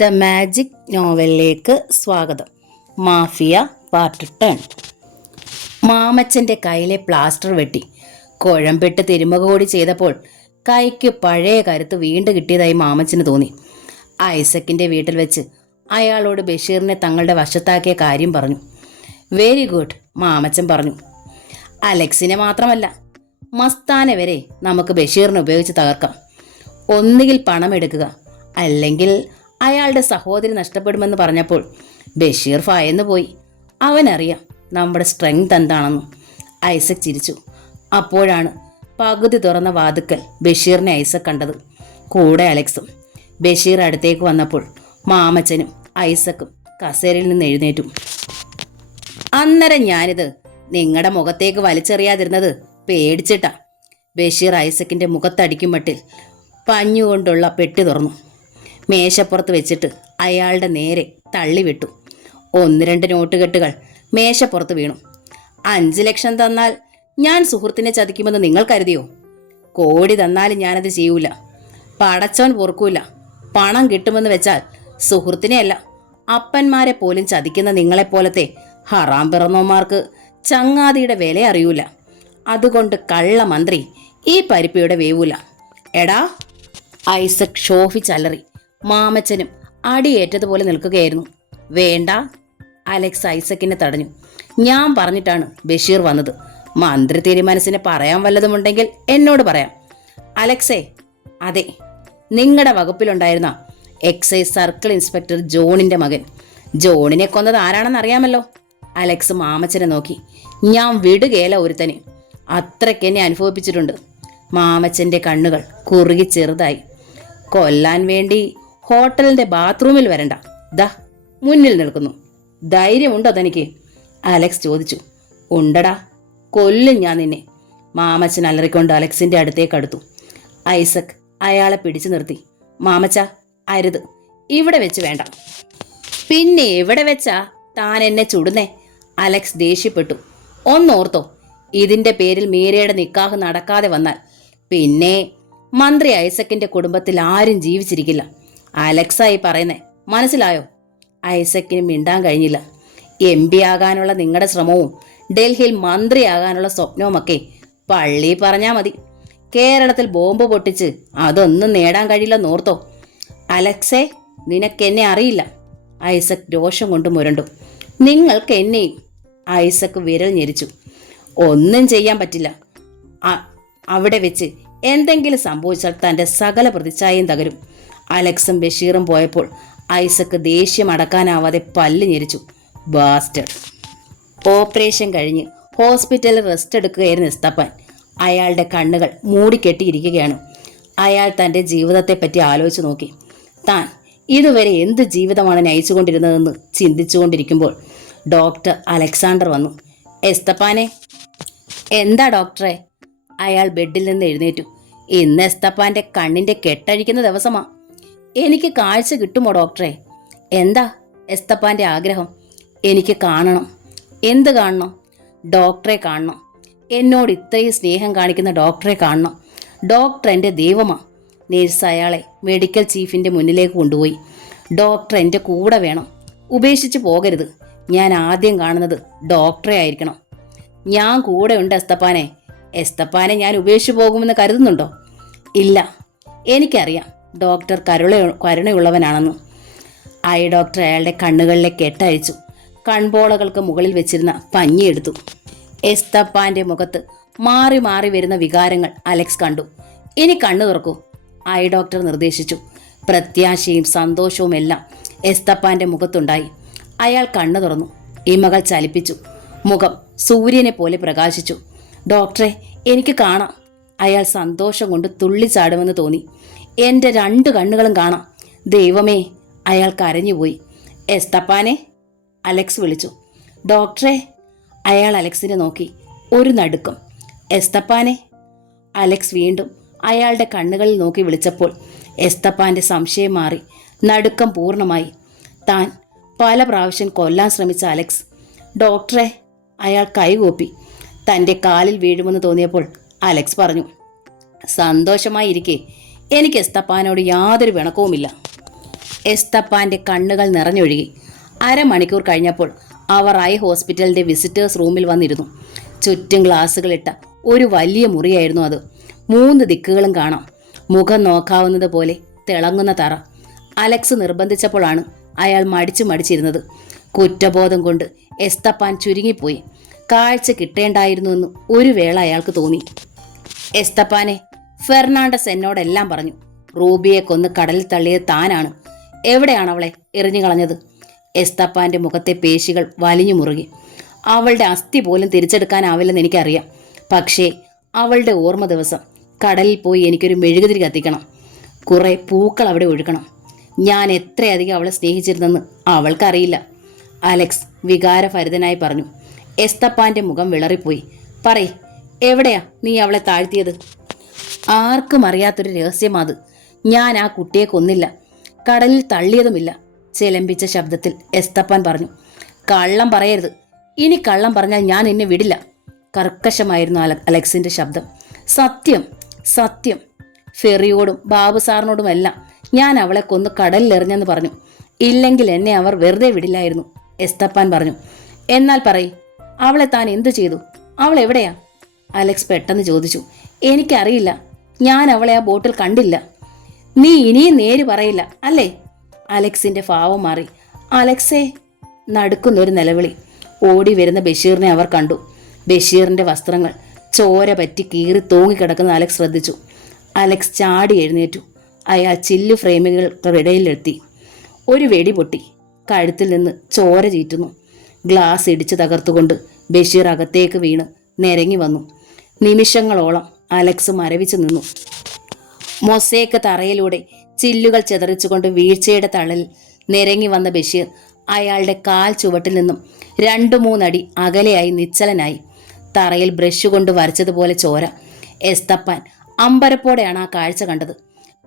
The magic നോവലിലേക്ക് സ്വാഗതം. Mafia part 10. മാമച്ചൻ്റെ കയ്യിലെ plaster വെട്ടി കുഴമ്പിട്ട് തിരുമുകകൂടി ചെയ്തപ്പോൾ കൈക്ക് പഴയ കരുത്ത് വീണ്ടും കിട്ടിയതായി മാമച്ചന് തോന്നി. ഐസക്കിൻ്റെ വീട്ടിൽ വെച്ച് അയാളോട് ബഷീറിനെ തങ്ങളുടെ വശത്താക്കിയ കാര്യം പറഞ്ഞു. വെരി ഗുഡ്, മാമച്ചൻ പറഞ്ഞു. അലക്സിനെ മാത്രമല്ല, മസ്താനെ വരെ നമുക്ക് ബഷീറിനെ ഉപയോഗിച്ച് തകർക്കാം. ഒന്നുകിൽ പണം എടുക്കുക, അല്ലെങ്കിൽ അയാളുടെ സഹോദരി നഷ്ടപ്പെടുമെന്ന് പറഞ്ഞപ്പോൾ ബഷീർ ഭയന്നു പോയി. അവനറിയാം നമ്മുടെ സ്ട്രെങ്ത് എന്താണെന്നും. ഐസക് ചിരിച്ചു. അപ്പോഴാണ് പകുതി തുറന്ന വാതുക്കൽ ബഷീറിനെ ഐസക് കണ്ടത്, കൂടെ അലക്സും. ബഷീർ അടുത്തേക്ക് വന്നപ്പോൾ മാമച്ചനും ഐസക്കും കസേരയിൽ നിന്ന് എഴുന്നേറ്റു. അന്നേരം ഞാനിത് നിങ്ങളുടെ മുഖത്തേക്ക് വലിച്ചെറിയാതിരുന്നത് പേടിച്ചിട്ടാ. ബഷീർ ഐസക്കിൻ്റെ മുഖത്തടിക്കും മട്ടിൽ പഞ്ഞുകൊണ്ടുള്ള പെട്ടി തുറന്നു മേശപ്പുറത്ത് വെച്ചിട്ട് അയാളുടെ നേരെ തള്ളിവിട്ടു. 1-2 നോട്ടുകെട്ടുകൾ മേശപ്പുറത്ത് വീണു. 5 ലക്ഷം തന്നാൽ ഞാൻ സുഹൃത്തിനെ ചതിക്കുമെന്ന് നിങ്ങൾ കരുതിയോ? കോടി തന്നാലും ഞാനത് ചെയ്യൂല. പടച്ചോൻ പൊറുക്കൂല. പണം കിട്ടുമെന്ന് വെച്ചാൽ സുഹൃത്തിനെയല്ല, അപ്പന്മാരെ പോലും ചതിക്കുന്ന നിങ്ങളെപ്പോലത്തെ ഹറാം പിറന്നോമാർക്ക് ചങ്ങാതിയുടെ വില അറിയൂല. അതുകൊണ്ട് കള്ള മന്ത്രി ഈ പരിപ്പയുടെ വേവൂല. എടാ, ഐസക് ഷോഫിച്ചലറി. മാമച്ചനും അടിയേറ്റതുപോലെ നിൽക്കുകയായിരുന്നു. വേണ്ട, അലക്സ് ഐസക്കിനെ തടഞ്ഞു. ഞാൻ പറഞ്ഞിട്ടാണ് ബഷീർ വന്നത്. മന്ത്രി തിരുമനസിനെ പറയാൻ വല്ലതുമുണ്ടെങ്കിൽ എന്നോട് പറയാം. അലക്സേ, അതെ, നിങ്ങളുടെ വകുപ്പിലുണ്ടായിരുന്ന എക്സൈസ് സർക്കിൾ ഇൻസ്പെക്ടർ ജോണിൻ്റെ മകൻ. ജോണിനെ കൊന്നത് ആരാണെന്ന് അറിയാമല്ലോ. അലക്സ് മാമച്ചനെ നോക്കി. ഞാൻ വിടുകേല ഒരുത്തനെ. അത്രയ്ക്കെന്നെ അനുഭവിപ്പിച്ചിട്ടുണ്ട്. മാമച്ചൻ്റെ കണ്ണുകൾ കുറുകി ചെറുതായി. കൊല്ലാൻ വേണ്ടി ഹോട്ടലിൻ്റെ ബാത്റൂമിൽ വരണ്ട, ദാ മുന്നിൽ നിൽക്കുന്നു. ധൈര്യമുണ്ടോ തനിക്ക്? അലക്സ് ചോദിച്ചു. ഉണ്ടടാ, കൊല്ലും ഞാൻ നിന്നെ. മാമച്ചൻ അലറിക്കൊണ്ട് അലക്സിൻ്റെ അടുത്തേക്ക് അടുത്തു. ഐസക് അയാളെ പിടിച്ചു നിർത്തി. മാമച്ച, അരുത്, ഇവിടെ വെച്ച് വേണ്ട. പിന്നെ എവിടെ വെച്ചാ താൻ എന്നെ ചുടുന്നേ? അലക്സ് ദേഷ്യപ്പെട്ടു. ഒന്നോർത്തോ, ഇതിൻ്റെ പേരിൽ മീരയുടെ നിക്കാഹ് നടക്കാതെ വന്നാൽ പിന്നെ മന്ത്രി ഐസക്കിൻ്റെ കുടുംബത്തിൽ ആരും ജീവിച്ചിരിക്കില്ല. അലക്സായി പറയുന്നേ, മനസ്സിലായോ? ഐസക്കിന് മിണ്ടാൻ കഴിഞ്ഞില്ല. MP ആകാനുള്ള നിങ്ങളുടെ ശ്രമവും ഡൽഹിയിൽ മന്ത്രിയാകാനുള്ള സ്വപ്നവുമൊക്കെ പള്ളി പറഞ്ഞാൽ മതി. കേരളത്തിൽ ബോംബ് പൊട്ടിച്ച് അതൊന്നും നേടാൻ കഴിയില്ലെന്നോർത്തോ. അലക്സേ, നിനക്കെന്നെ അറിയില്ല. ഐസക് രോഷം കൊണ്ട് മുരണ്ടു. നിങ്ങൾക്ക് എന്നെയും. ഐസക് വിരൽ ഞെരിച്ചു. ഒന്നും ചെയ്യാൻ പറ്റില്ല. അവിടെ വെച്ച് എന്തെങ്കിലും സംഭവിച്ചാൽ തൻ്റെ സകല പ്രതിച്ഛായയും തകരും. അലക്സും ബഷീറും പോയപ്പോൾ ഐസക്ക് ദേഷ്യം അടക്കാനാവാതെ പല്ല് ഞെരിച്ചു. ബാസ്റ്റഡ്. ഓപ്പറേഷൻ കഴിഞ്ഞ് ഹോസ്പിറ്റലിൽ റെസ്റ്റ് എടുക്കുകയായിരുന്നു എസ്തപ്പാൻ. അയാളുടെ കണ്ണുകൾ മൂടിക്കെട്ടിയിരിക്കുകയാണ്. അയാൾ തൻ്റെ ജീവിതത്തെപ്പറ്റി ആലോചിച്ച് നോക്കി. താൻ ഇതുവരെ എന്ത് ജീവിതമാണ് നയിച്ചുകൊണ്ടിരുന്നതെന്ന് ചിന്തിച്ചുകൊണ്ടിരിക്കുമ്പോൾ ഡോക്ടർ അലക്സാണ്ടർ വന്നു. എസ്തപ്പാനെ. എന്താ ഡോക്ടറെ? അയാൾ ബെഡിൽ നിന്ന് എഴുന്നേറ്റു. ഇന്ന് എസ്തപ്പാൻ്റെ കണ്ണിൻ്റെ കെട്ടഴിക്കുന്ന ദിവസമാ. എനിക്ക് കാഴ്ച കിട്ടുമോ ഡോക്ടറെ? എന്താ എസ്തപ്പാൻ്റെ ആഗ്രഹം? എനിക്ക് കാണണം. എന്ത് കാണണം? ഡോക്ടറെ കാണണം. എന്നോട് ഇത്രയും സ്നേഹം കാണിക്കുന്ന ഡോക്ടറെ കാണണം. ഡോക്ടർ എൻ്റെ ദൈവമാ. നേഴ്സ് അയാളെ മെഡിക്കൽ ചീഫിൻ്റെ മുന്നിലേക്ക് കൊണ്ടുപോയി. ഡോക്ടർ എൻ്റെ കൂടെ വേണം. ഉപേക്ഷിച്ച് പോകരുത്. ഞാൻ ആദ്യം കാണുന്നത് ഡോക്ടറെ ആയിരിക്കണം. ഞാൻ കൂടെ ഉണ്ട് എസ്തപ്പാനെ. എസ്തപ്പാനെ ഞാൻ ഉപേക്ഷിച്ചു പോകുമെന്ന് കരുതുന്നുണ്ടോ? ഇല്ല, എനിക്കറിയാം ഡോക്ടർ കരുണയുള്ളവനാണെന്ന്. ഐ ഡോക്ടർ അയാളുടെ കണ്ണുകളിലെ കെട്ടഴിച്ചു. കൺപോളകൾക്ക് മുകളിൽ വെച്ചിരുന്ന പഞ്ഞിയെടുത്തു. എസ്തപ്പാൻ്റെ മുഖത്ത് മാറി മാറി വരുന്ന വികാരങ്ങൾ അലക്സ് കണ്ടു. ഇനി കണ്ണു തുറക്കൂ, ഐ ഡോക്ടർ നിർദ്ദേശിച്ചു. പ്രത്യാശയും സന്തോഷവും എല്ലാം എസ്തപ്പാൻ്റെ മുഖത്തുണ്ടായി. അയാൾ കണ്ണു തുറന്നു. ഇമകൾ ചലിപ്പിച്ചു. മുഖം സൂര്യനെ പോലെ പ്രകാശിച്ചു. ഡോക്ടറെ, എനിക്ക് കാണാം. അയാൾ സന്തോഷം കൊണ്ട് തുള്ളിച്ചാടുമെന്ന് തോന്നി. എൻ്റെ 2 കണ്ണുകളും കാണാം. ദൈവമേ, അയാൾ കരഞ്ഞുപോയി. എസ്തപ്പാനെ, അലക്സ് വിളിച്ചു. ഡോക്ടറെ. അയാൾ അലക്സിനെ നോക്കി. ഒരു നടുക്കം. എസ്തപ്പാനെ. അലക്സ് വീണ്ടും അയാളുടെ കണ്ണുകളിൽ നോക്കി വിളിച്ചപ്പോൾ എസ്തപ്പാൻ്റെ സംശയം മാറി. നടുക്കം പൂർണ്ണമായി. താൻ പല പ്രാവശ്യം കൊല്ലാൻ ശ്രമിച്ച അലക്സ്. ഡോക്ടറെ. അയാൾ കൈകൂപ്പി. തൻ്റെ കാലിൽ വീഴുമെന്ന് തോന്നിയപ്പോൾ അലക്സ് പറഞ്ഞു. സന്തോഷമായിരിക്കെ എനിക്ക് എസ്തപ്പാനോട് യാതൊരു പിണക്കവുമില്ല. എസ്തപ്പാന്റെ കണ്ണുകൾ നിറഞ്ഞൊഴുകി. അരമണിക്കൂർ കഴിഞ്ഞപ്പോൾ അവർ ഐ ഹോസ്പിറ്റലിന്റെ വിസിറ്റേഴ്സ് റൂമിൽ വന്നിരുന്നു. ചുറ്റും ഗ്ലാസുകളിട്ട ഒരു വലിയ മുറിയായിരുന്നു അത്. 3 ദിക്കുകളും കാണാം. മുഖം നോക്കാവുന്നത് പോലെ തിളങ്ങുന്ന തറ. അലക്സ് നിർബന്ധിച്ചപ്പോഴാണ് അയാൾ മടിച്ചിരുന്നത്. കുറ്റബോധം കൊണ്ട് എസ്തപ്പാൻ ചുരുങ്ങിപ്പോയി. കാഴ്ച കിട്ടേണ്ടായിരുന്നുവെന്ന് ഒരു വേള അയാൾക്ക് തോന്നി. എസ്തപ്പാനെ, ഫെർണാണ്ടസ് എന്നോടെല്ലാം പറഞ്ഞു. റൂബിയെ കൊന്ന് കടലിൽ തള്ളിയത് താനാണ്. എവിടെയാണ് അവളെ എറിഞ്ഞു കളഞ്ഞത്? എസ്തപ്പാന്റെ മുഖത്തെ പേശികൾ വലിഞ്ഞു മുറുകി. അവളുടെ അസ്ഥി പോലും തിരിച്ചെടുക്കാനാവില്ലെന്ന് എനിക്കറിയാം. പക്ഷേ അവളുടെ ഓർമ്മ ദിവസം കടലിൽ പോയി എനിക്കൊരു മെഴുകുതിരി കത്തിക്കണം. കുറെ പൂക്കൾ അവിടെ ഒഴുകണം. ഞാൻ എത്രയധികം അവളെ സ്നേഹിച്ചിരുന്നെന്ന് അവൾക്കറിയില്ല. അലക്സ് വികാരഭരിതനായി പറഞ്ഞു. എസ്തപ്പാന്റെ മുഖം വിളറിപ്പോയി. പറയ്, എവിടെയാ നീ അവളെ താഴ്ത്തിയത്? ആർക്കും അറിയാത്തൊരു രഹസ്യമാത്. ഞാൻ ആ കുട്ടിയെ കൊന്നില്ല, കടലിൽ തള്ളിയതുമില്ല. ചിലമ്പിച്ച ശബ്ദത്തിൽ എസ്തപ്പാൻ പറഞ്ഞു. കള്ളം പറയരുത്. ഇനി കള്ളം പറഞ്ഞാൽ ഞാൻ നിന്നെ വിടില്ല. കർക്കശമായിരുന്നു അലക്സിന്റെ ശബ്ദം. സത്യം, സത്യം. ഫെറിയോടും ബാബു സാറിനോടുമെല്ലാം ഞാൻ അവളെ കൊന്ന് കടലിലെറിഞ്ഞെന്ന് പറഞ്ഞു. ഇല്ലെങ്കിൽ എന്നെ അവർ വെറുതെ വിടില്ലായിരുന്നു, എസ്തപ്പാൻ പറഞ്ഞു. എന്നാൽ പറയ്, അവളെ താൻ എന്തു ചെയ്തു? അവൾ എവിടെയാ? അലക്സ് പെട്ടെന്ന് ചോദിച്ചു. എനിക്കറിയില്ല. ഞാൻ അവളെ ആ ബോട്ടിൽ കണ്ടില്ല. നീ ഇനിയും നേര് പറയില്ല അല്ലേ? അലക്സിന്റെ ഭാവം മാറി. അലക്സേ, നടുക്കുന്നൊരു നിലവിളി. ഓടി വരുന്ന ബഷീറിനെ അവർ കണ്ടു. ബഷീറിന്റെ വസ്ത്രങ്ങൾ ചോര പറ്റി കീറി തൂങ്ങിക്കിടക്കുന്ന അലക്സ് ശ്രദ്ധിച്ചു. അലക്സ് ചാടി എഴുന്നേറ്റു. അയാൾ ചില്ലു ഫ്രെയിമുകൾക്കിടയിലെത്തി. ഒരു വെടി പൊട്ടി. കഴുത്തിൽ നിന്ന് ചോര ചീറ്റുന്നു. ഗ്ലാസ് ഇടിച്ചു തകർത്തുകൊണ്ട് ബഷീർ അകത്തേക്ക് വീണ് നിരങ്ങി വന്നു. നിമിഷങ്ങളോളം അലക്സ് മരവിച്ചു നിന്നു. മൊസേക്ക് തറയിലൂടെ ചില്ലുകൾ ചെതറിച്ചുകൊണ്ട് വീഴ്ചയുടെ തളലിൽ നിരങ്ങി വന്ന ബഷീർ അയാളുടെ കാൽ ചുവട്ടിൽ നിന്നും 2-3 അടി അകലെയായി നിശ്ചലനായി. തറയിൽ ബ്രഷ് കൊണ്ട് വരച്ചതുപോലെ ചോര. എസ്തപ്പാൻ അമ്പരപ്പോടെയാണ് ആ കാഴ്ച കണ്ടത്.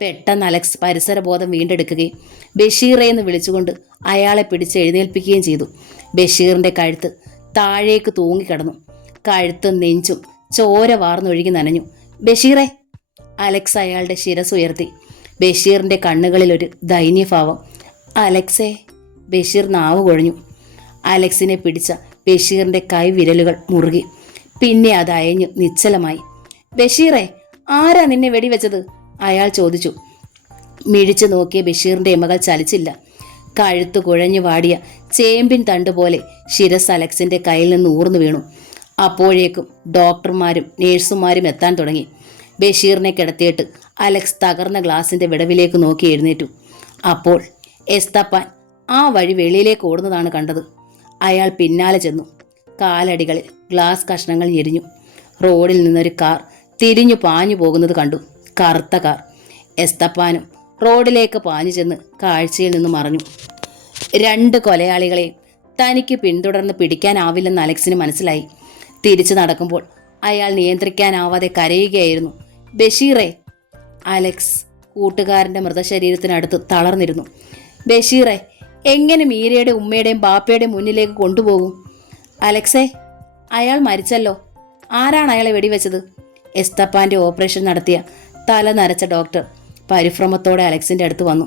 പെട്ടെന്ന് അലക്സ് പരിസരബോധം വീണ്ടെടുക്കുകയും ബഷീറേന്ന് വിളിച്ചുകൊണ്ട് അയാളെ പിടിച്ച് എഴുന്നേൽപ്പിക്കുകയും ചെയ്തു. ബഷീറിന്റെ കഴുത്ത് താഴേക്ക് തൂങ്ങിക്കിടന്നു. കഴുത്തും നെഞ്ചും ചോര വാർന്നൊഴുകി നനഞ്ഞു. ബഷീറെ! അലക്സ് അയാളുടെ ശിരസ് ഉയർത്തി. ബഷീറിന്റെ കണ്ണുകളിൽ ഒരു ദൈന്യഭാവം. അലക്സേ! ബഷീർ നാവ് കുഴഞ്ഞു. അലക്സിനെ പിടിച്ച ബഷീറിന്റെ കൈവിരലുകൾ മുറുകി. പിന്നെ അത് അയഞ്ഞു നിശ്ചലമായി. ബഷീറെ, ആരാ നിന്നെ വെടിവെച്ചത്? അയാൾ ചോദിച്ചു. മിഴിച്ചു നോക്കിയ ബഷീറിന്റെ എമകൾ ചലിച്ചില്ല. കഴുത്തു കുഴഞ്ഞു വാടിയ ചേമ്പിൻ തണ്ടുപോലെ ശിരസ് അലക്സിന്റെ കയ്യിൽ നിന്ന് ഊർന്നു വീണു. അപ്പോഴേക്കും ഡോക്ടർമാരും നേഴ്സുമാരും എത്താൻ തുടങ്ങി. ബഷീറിനെ കിടത്തിയിട്ട് അലക്സ് തകർന്ന ഗ്ലാസിന്റെ വിടവിലേക്ക് നോക്കി എഴുന്നേറ്റു. അപ്പോൾ എസ്തപ്പാൻ ആ വഴി വെളിയിലേക്ക് ഓടുന്നതാണ് കണ്ടത്. അയാൾ പിന്നാലെ ചെന്നു. കാലടികളിൽ ഗ്ലാസ് കഷ്ണങ്ങൾ ഞെരിഞ്ഞു. റോഡിൽ നിന്നൊരു കാർ തിരിഞ്ഞു പാഞ്ഞു പോകുന്നത് കണ്ടു. കറുത്ത കാർ. എസ്തപ്പാനും റോഡിലേക്ക് പാഞ്ഞു ചെന്ന് കാഴ്ചയിൽ നിന്ന് മറഞ്ഞു. 2 കൊലയാളികളെയും തനിക്ക് പിന്തുടർന്ന് പിടിക്കാനാവില്ലെന്ന് അലക്സിന് മനസ്സിലായി. തിരിച്ചു നടക്കുമ്പോൾ അയാൾ നിയന്ത്രിക്കാനാവാതെ കരയുകയായിരുന്നു. ബഷീറെ! അലക്സ് കൂട്ടുകാരൻ്റെ മൃതശരീരത്തിനടുത്ത് തളർന്നിരുന്നു. ബഷീറെ, എങ്ങനെ മീരയുടെ ഉമ്മയുടെയും ബാപ്പയുടെയും മുന്നിലേക്ക് കൊണ്ടുപോകും? അലക്സേ, അയാൾ മരിച്ചല്ലോ. ആരാണ് അയാളെ വെടിവെച്ചത്? എസ്തപ്പാന്റെ ഓപ്പറേഷൻ നടത്തിയ തല നരച്ച ഡോക്ടർ പരിഭ്രമത്തോടെ അലക്സിന്റെ അടുത്ത് വന്നു.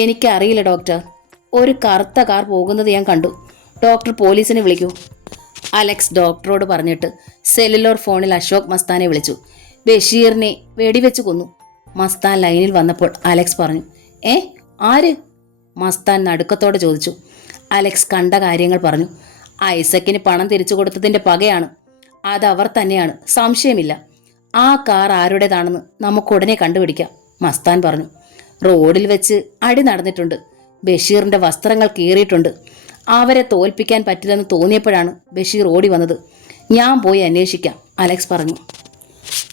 എനിക്കറിയില്ല ഡോക്ടർ. ഒരു കറുത്ത കാർ പോകുന്നത് ഞാൻ കണ്ടു. ഡോക്ടർ പോലീസിനെ വിളിക്കൂ. അലക്സ് ഡോക്ടറോട് പറഞ്ഞിട്ട് സെല്ലുലോർ ഫോണിൽ അശോക് മസ്താനെ വിളിച്ചു. ബഷീറിനെ വെടിവെച്ച് കൊന്നു. മസ്താൻ ലൈനിൽ വന്നപ്പോൾ അലക്സ് പറഞ്ഞു. ആര്? മസ്താൻ നടുക്കത്തോടെ ചോദിച്ചു. അലക്സ് കണ്ട കാര്യങ്ങൾ പറഞ്ഞു. ഐസക്കിന് പണം തിരിച്ചു കൊടുത്തതിന്റെ പകയാണ്. അതവർ തന്നെയാണ്, സംശയമില്ല. ആ കാർ ആരുടേതാണെന്ന് നമുക്കുടനെ കണ്ടുപിടിക്കാം, മസ്താൻ പറഞ്ഞു. റോഡിൽ വെച്ച് അടി നടന്നിട്ടുണ്ട്. ബഷീറിന്റെ വസ്ത്രങ്ങൾ കീറിയിട്ടുണ്ട്. അവരെ തോൽപ്പിക്കാൻ പറ്റില്ലെന്ന് തോന്നിയപ്പോഴാണ് ബഷീർ ഓടി വന്നത്. ഞാൻ പോയി അന്വേഷിക്കാം, അലക്സ് പറഞ്ഞു.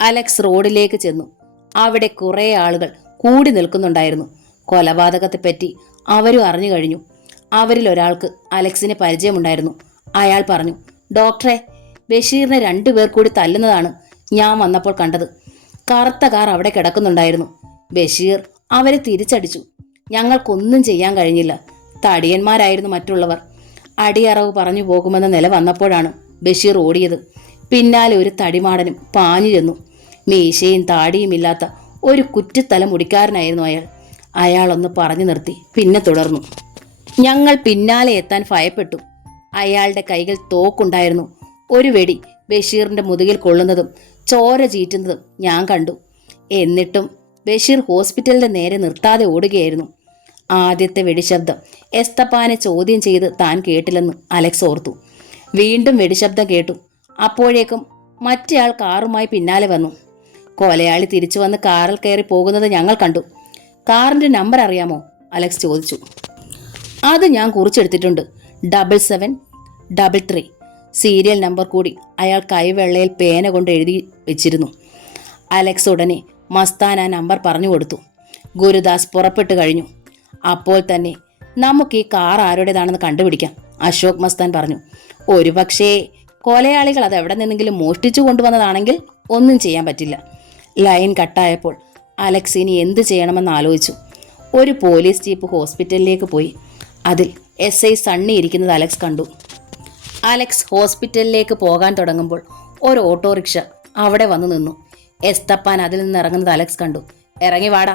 അലക്സ് റോഡിലേക്ക് ചെന്നു. അവിടെ കുറേ ആളുകൾ കൂടി നിൽക്കുന്നുണ്ടായിരുന്നു. കൊലപാതകത്തെപ്പറ്റി അവരും അറിഞ്ഞു കഴിഞ്ഞു. അവരിൽ ഒരാൾക്ക് അലക്സിനെ പരിചയമുണ്ടായിരുന്നു. അയാൾ പറഞ്ഞു, ഡോക്ടറെ, ബഷീറിനെ 2 പേർ കൂടി തല്ലുന്നതാണ് ഞാൻ വന്നപ്പോൾ കണ്ടത്. കറുത്ത കാർ അവിടെ കിടക്കുന്നുണ്ടായിരുന്നു. ബഷീർ അവരെ തിരിച്ചടിച്ചു. ഞങ്ങൾക്കൊന്നും ചെയ്യാൻ കഴിഞ്ഞില്ല. തടിയന്മാരായിരുന്നു മറ്റുള്ളവർ. അടിയറവ് പറഞ്ഞു പോകുമെന്ന നില വന്നപ്പോഴാണ് ബഷീർ ഓടിയത്. പിന്നാലെ ഒരു തടിമാടനും പാഞ്ഞു ചെന്നു. മീശയും താടിയുമില്ലാത്ത ഒരു കുറ്റിത്തല മുടിക്കാരനായിരുന്നു അയാൾ. അയാളൊന്ന് പറഞ്ഞു നിർത്തി, പിന്നെ തുടർന്നു. ഞങ്ങൾ പിന്നാലെ എത്താൻ ഭയപ്പെട്ടു. അയാളുടെ കൈകൾ തോക്കുണ്ടായിരുന്നു. ഒരു വെടി ബഷീറിന്റെ മുതുകിൽ കൊള്ളുന്നതും ചോര ചീറ്റുന്നതും ഞാൻ കണ്ടു. എന്നിട്ടും ബഷീർ ഹോസ്പിറ്റലിന്റെ നേരെ നിർത്താതെ ഓടുകയായിരുന്നു. ആദ്യത്തെ വെടിശബ്ദം എസ്തപ്പാനെ ചോദ്യം ചെയ്ത് താൻ കേട്ടില്ലെന്ന് അലക്സ് ഓർത്തു. വീണ്ടും വെടിശബ്ദം കേട്ടു. അപ്പോഴേക്കും മറ്റേയാൾ കാറുമായി പിന്നാലെ വന്നു. കൊലയാളി തിരിച്ചു വന്ന് കാറിൽ കയറി പോകുന്നത് ഞങ്ങൾ കണ്ടു. കാറിന്റെ നമ്പർ അറിയാമോ? അലക്സ് ചോദിച്ചു. അത് ഞാൻ കുറിച്ചെടുത്തിട്ടുണ്ട്. 7733. സീരിയൽ നമ്പർ കൂടി അയാൾ കൈവെള്ളയിൽ പേന കൊണ്ട് എഴുതി വെച്ചിരുന്നു. അലക്സ് ഉടനെ മസ്താൻ ആ നമ്പർ പറഞ്ഞു കൊടുത്തു. ഗുരുദാസ് പുറപ്പെട്ടു കഴിഞ്ഞു. അപ്പോൾ തന്നെ നമുക്ക് ഈ കാർ ആരുടേതാണെന്ന് കണ്ടുപിടിക്കാം, അശോക് മസ്താൻ പറഞ്ഞു. ഒരുപക്ഷേ കൊലയാളികൾ അത് എവിടെ നിന്നെങ്കിലും മോഷ്ടിച്ചു കൊണ്ടുവന്നതാണെങ്കിൽ ഒന്നും ചെയ്യാൻ പറ്റില്ല. ലൈൻ കട്ടായപ്പോൾ അലക്സ് ഇനി എന്ത് ചെയ്യണമെന്ന് ആലോചിച്ചു. ഒരു പോലീസ് ജീപ്പ് ഹോസ്പിറ്റലിലേക്ക് പോയി. അതിൽ SI സണ്ണി ഇരിക്കുന്നത് അലക്സ് കണ്ടു. അലക്സ് ഹോസ്പിറ്റലിലേക്ക് പോകാൻ തുടങ്ങുമ്പോൾ ഒരു ഓട്ടോറിക്ഷ അവിടെ വന്നു നിന്നു. എസ്തപ്പാൻ അതിൽ നിന്ന് ഇറങ്ങുന്നത് അലക്സ് കണ്ടു. ഇറങ്ങി വാടാ.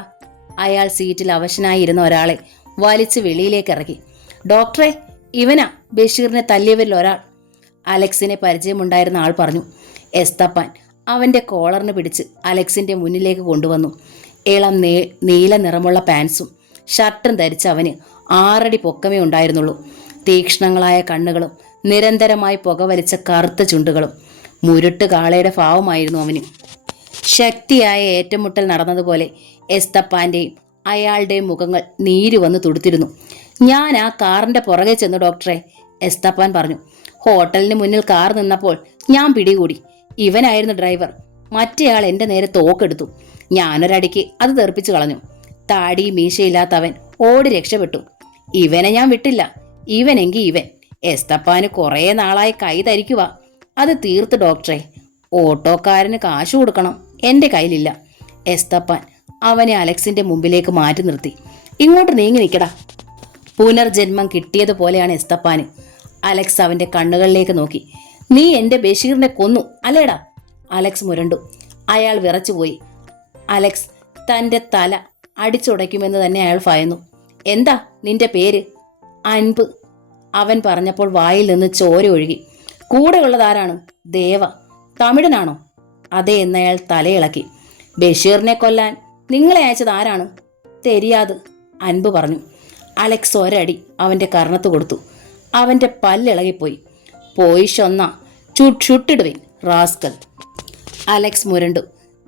അയാൾ സീറ്റിൽ അവശനായി ഇരുന്ന ഒരാളെ വലിച്ച് വെളിയിലേക്ക് ഇറക്കി. ഡോക്ടറെ, ഇവനാ ബഷീറിനെ തല്ലിയവരിൽ ഒരാൾ, അലക്സിനെ പരിചയമുണ്ടായിരുന്ന ആൾ പറഞ്ഞു. എസ്തപ്പാൻ അവന്റെ കോളറിന് പിടിച്ച് അലക്സിന്റെ മുന്നിലേക്ക് കൊണ്ടുവന്നു. ഇളം നീല നിറമുള്ള പാൻസും ഷർട്ടും ധരിച്ച അവന് 6 അടി പൊക്കമേ ഉണ്ടായിരുന്നുള്ളൂ. തീക്ഷ്ണങ്ങളായ കണ്ണുകളും നിരന്തരമായി പുകവലിച്ച കറുത്ത ചുണ്ടുകളും. മുരുട്ട് കാളയുടെ ഭാവമായിരുന്നു അവന്. ശക്തിയായ ഏറ്റുമുട്ടൽ നടന്നതുപോലെ എസ്തപ്പാന്റെയും അയാളുടെയും മുഖങ്ങൾ നീര് വന്ന് തുടുത്തിരുന്നു. ഞാൻ ആ കാറിന്റെ പുറകെ ചെന്നു ഡോക്ടറെ, എസ്തപ്പാൻ പറഞ്ഞു. ഹോട്ടലിന് മുന്നിൽ കാർ നിന്നപ്പോൾ ഞാൻ പിടികൂടി. ഇവനായിരുന്നു ഡ്രൈവർ. മറ്റേയാൾ എന്റെ നേരെ തോക്കെടുത്തു. ഞാനൊരടിക്ക് അത് തെറിപ്പിച്ചു കളഞ്ഞു. താടി മീശയില്ലാത്തവൻ ഓടി രക്ഷപ്പെട്ടു. ഇവനെ ഞാൻ വിട്ടില്ല. ഇവനെങ്കി ഇവൻ. എസ്തപ്പാന് കുറേ നാളായി കൈ തരിക്കുക. അത് തീർത്ത് ഡോക്ടറെ. ഓട്ടോക്കാരന് കാശ് കൊടുക്കണം, എന്റെ കയ്യിലില്ല. എസ്തപ്പാൻ അവനെ അലക്സിന്റെ മുമ്പിലേക്ക് മാറ്റി നിർത്തി. ഇങ്ങോട്ട് നീങ്ങി നിൽക്കടാ. പുനർജന്മം കിട്ടിയതുപോലെയാണ് എസ്തപ്പാന്. അലക്സ് അവന്റെ കണ്ണുകളിലേക്ക് നോക്കി. നീ എന്റെ ബഷീറിനെ കൊന്നു അല്ലേടാ? അലക്സ് മുരണ്ടു. അയാൾ വിറച്ചുപോയി. അലക്സ് തന്റെ തല അടിച്ചുടയ്ക്കുമെന്ന് തന്നെ അയാൾ ഭയന്നു. എന്താ നിന്റെ പേര്? അൻപ്. അവൻ പറഞ്ഞപ്പോൾ വായിൽ നിന്ന് ചോര ഒഴുകി. കൂടെയുള്ളതാരാണ്? ദേവ. തമിഴനാണോ? അതെ എന്നയാൾ തലയിളക്കി. ബഷീറിനെ കൊല്ലാൻ നിങ്ങളെ അയച്ചത് ആരാണ്? തെരിയാത്, അൻപ് പറഞ്ഞു. അലക്സ് ഒരടി അവന്റെ കർണത്ത് കൊടുത്തു. അവന്റെ പല്ലിളകിപ്പോയി. പോയി ഷൊന്ന ചുട്ടിടുവിൻ റാസ്കൽ. അലക്സ് മുരണ്ടു.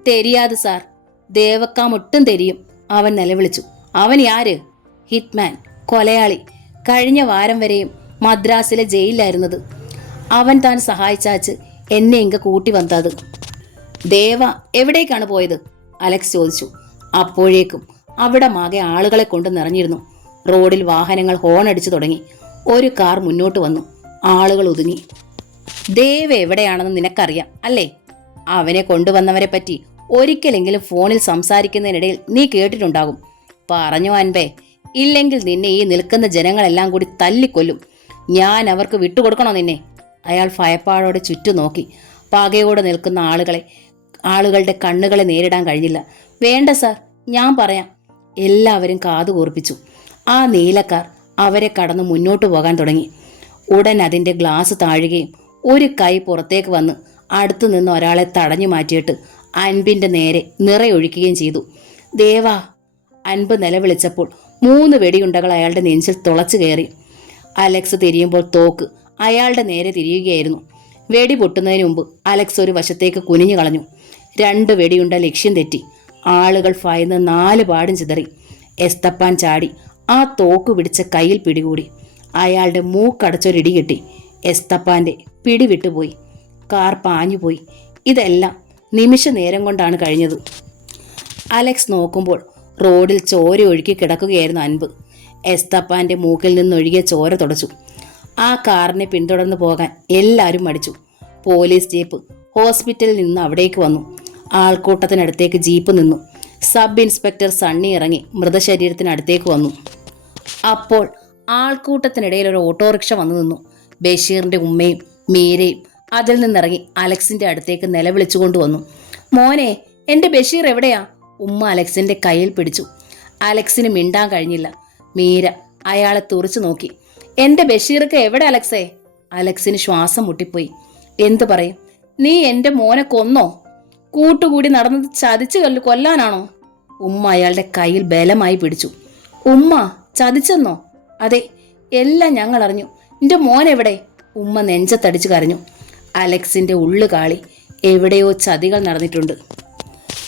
തെരിയാത് സാർ, ദേവക്കാമൊട്ടും തെരിയും, അവൻ നിലവിളിച്ചു. അവൻ ആര്? ഹിറ്റ്മാൻ, കൊലയാളി. കഴിഞ്ഞ വാരം വരെയും മദ്രാസിലെ ജയിലിലായിരുന്നത്. അവൻ താൻ സഹായിച്ചാച്ച് എന്നെ ഇങ്ങ കൂട്ടി വന്നത്. ദേവ എവിടേക്കാണ് പോയത്? അലക്സ് ചോദിച്ചു. അപ്പോഴേക്കും അവിടെ മാകെ ആളുകളെ കൊണ്ട് നിറഞ്ഞിരുന്നു. റോഡിൽ വാഹനങ്ങൾ ഹോണടിച്ചു തുടങ്ങി. ഒരു കാർ മുന്നോട്ട് വന്നു. ആളുകൾ ഒതുങ്ങി. ദേവ എവിടെയാണെന്ന് നിനക്കറിയാം അല്ലേ? അവനെ കൊണ്ടുവന്നവരെ പറ്റി ഒരിക്കലെങ്കിലും ഫോണിൽ സംസാരിക്കുന്നതിനിടയിൽ നീ കേട്ടിട്ടുണ്ടാകും. പറഞ്ഞു അൻപേ, ഇല്ലെങ്കിൽ നിന്നെ ഈ നിൽക്കുന്ന ജനങ്ങളെല്ലാം കൂടി തല്ലിക്കൊല്ലും. ഞാൻ അവർക്ക് വിട്ടുകൊടുക്കണോ നിന്നെ? അയാൾ ഭയപ്പാടോടെ ചുറ്റു നോക്കി. പകയോടെ നിൽക്കുന്ന ആളുകളുടെ കണ്ണുകളെ നേരിടാൻ കഴിഞ്ഞില്ല. വേണ്ട സാർ, ഞാൻ പറയാം. എല്ലാവരും കാതു കൂർപ്പിച്ചു. ആ നീലക്കാർ അവരെ കടന്ന് മുന്നോട്ടു പോകാൻ തുടങ്ങി. ഉടൻ അതിന്റെ ഗ്ലാസ് താഴുകയും ഒരു കൈ പുറത്തേക്ക് വന്ന് അടുത്തു നിന്ന് ഒരാളെ തടഞ്ഞു മാറ്റിയിട്ട് അൻപിന്റെ നേരെ നിറയൊഴിക്കുകയും ചെയ്തു. ദേവാ! അൻപ് നിലവിളിച്ചപ്പോൾ 3 വെടിയുണ്ടകൾ അയാളുടെ നെഞ്ചിൽ തുളച്ചു കയറി. അലക്സ് തിരിയുമ്പോൾ തോക്ക് അയാളുടെ നേരെ തിരിയുകയായിരുന്നു. വെടി പൊട്ടുന്നതിന് മുമ്പ് അലക്സ് ഒരു വശത്തേക്ക് കുനിഞ്ഞു കളഞ്ഞു. 2 വെടിയുണ്ട ലക്ഷ്യം തെറ്റി. ആളുകൾ ഭയന്ന് 4 പാടും ചിതറി. എസ്തപ്പാൻ ചാടി ആ തോക്ക് പിടിച്ച കയ്യിൽ പിടികൂടി. അയാളുടെ മൂക്കടച്ചൊരിടി കിട്ടി. എസ്തപ്പാന്റെ പിടി വിട്ടുപോയി. കാർ പാഞ്ഞുപോയി. ഇതെല്ലാം നിമിഷ നേരം കൊണ്ടാണ് കഴിഞ്ഞത്. അലക്സ് നോക്കുമ്പോൾ റോഡിൽ ചോര ഒഴുക്കി കിടക്കുകയായിരുന്നു അൻപ്. എസ്തപ്പാന്റെ മൂക്കിൽ നിന്നൊഴുകിയ ചോര തുടച്ചു. ആ കാറിനെ പിന്തുടർന്നു പോകാൻ എല്ലാവരും മടിച്ചു. പോലീസ് ജീപ്പ് ഹോസ്പിറ്റലിൽ നിന്ന് അവിടേക്ക് വന്നു. ആൾക്കൂട്ടത്തിനടുത്തേക്ക് ജീപ്പ് നിന്നു. സബ് ഇൻസ്പെക്ടർ സണ്ണി ഇറങ്ങി മൃതശരീരത്തിനടുത്തേക്ക് വന്നു. അപ്പോൾ ആൾക്കൂട്ടത്തിനിടയിൽ ഒരു ഓട്ടോറിക്ഷ വന്നു നിന്നു. ബഷീറിന്റെ ഉമ്മയും മീരയും അതിൽ നിന്നിറങ്ങി അലക്സിന്റെ അടുത്തേക്ക് നിലവിളിച്ചുകൊണ്ട് വന്നു. മോനെ, എന്റെ ബഷീർ എവിടെയാ? ഉമ്മ അലക്സിന്റെ കയ്യിൽ പിടിച്ചു. അലക്സിന് മിണ്ടാൻ കഴിഞ്ഞില്ല. മീര അയാളെ തുറച്ചു നോക്കി. എന്റെ ബഷീർക്ക് എവിടെ അലക്സേ? അലക്സിന് ശ്വാസം മുട്ടിപ്പോയി. എന്തു പറയും? നീ എന്റെ മോനെ കൊന്നോ? കൂട്ടുകൂടി നടന്നത് ചതിച്ചു കൊല്ലാനാണോ? ഉമ്മ അയാളുടെ കയ്യിൽ ബലമായി പിടിച്ചു. ഉമ്മ ചതിച്ചെന്നോ? അതെ, എല്ലാം ഞങ്ങൾ അറിഞ്ഞു. എന്റെ മോൻ എവിടെ? ഉമ്മ നെഞ്ചത്തടിച്ചു കരഞ്ഞു. അലക്സിന്റെ ഉള്ളു കാളി. എവിടെയോ ചതികൾ നടന്നിട്ടുണ്ട്.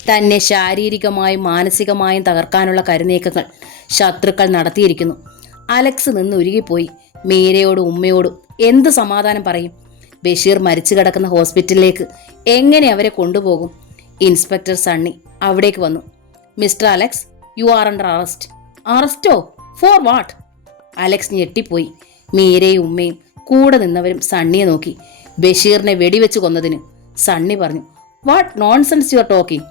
തന്നെ ശാരീരികമായും മാനസികമായും തകർക്കാനുള്ള കരുനീക്കങ്ങൾ ശത്രുക്കൾ നടത്തിയിരിക്കുന്നു. അലക്സ് നിന്ന് ഉരുകിപ്പോയി. മീരയോടും ഉമ്മയോടും എന്ത് സമാധാനം പറയും? ബഷീർ മരിച്ചു കിടക്കുന്ന ഹോസ്പിറ്റലിലേക്ക് എങ്ങനെ അവരെ കൊണ്ടുപോകും? ഇൻസ്പെക്ടർ സണ്ണി അവിടേക്ക് വന്നു. Mister Alex, you are under arrest. അറസ്റ്റോ? For what? അലക്സ് ഞെട്ടിപ്പോയി. മീരയും ഉമ്മയും കൂടെ നിന്നവരും സണ്ണിയെ നോക്കി. ബഷീറിനെ വെടിവെച്ച് കൊന്നതിന്. സണ്ണി പറഞ്ഞു. What nonsense you are talking?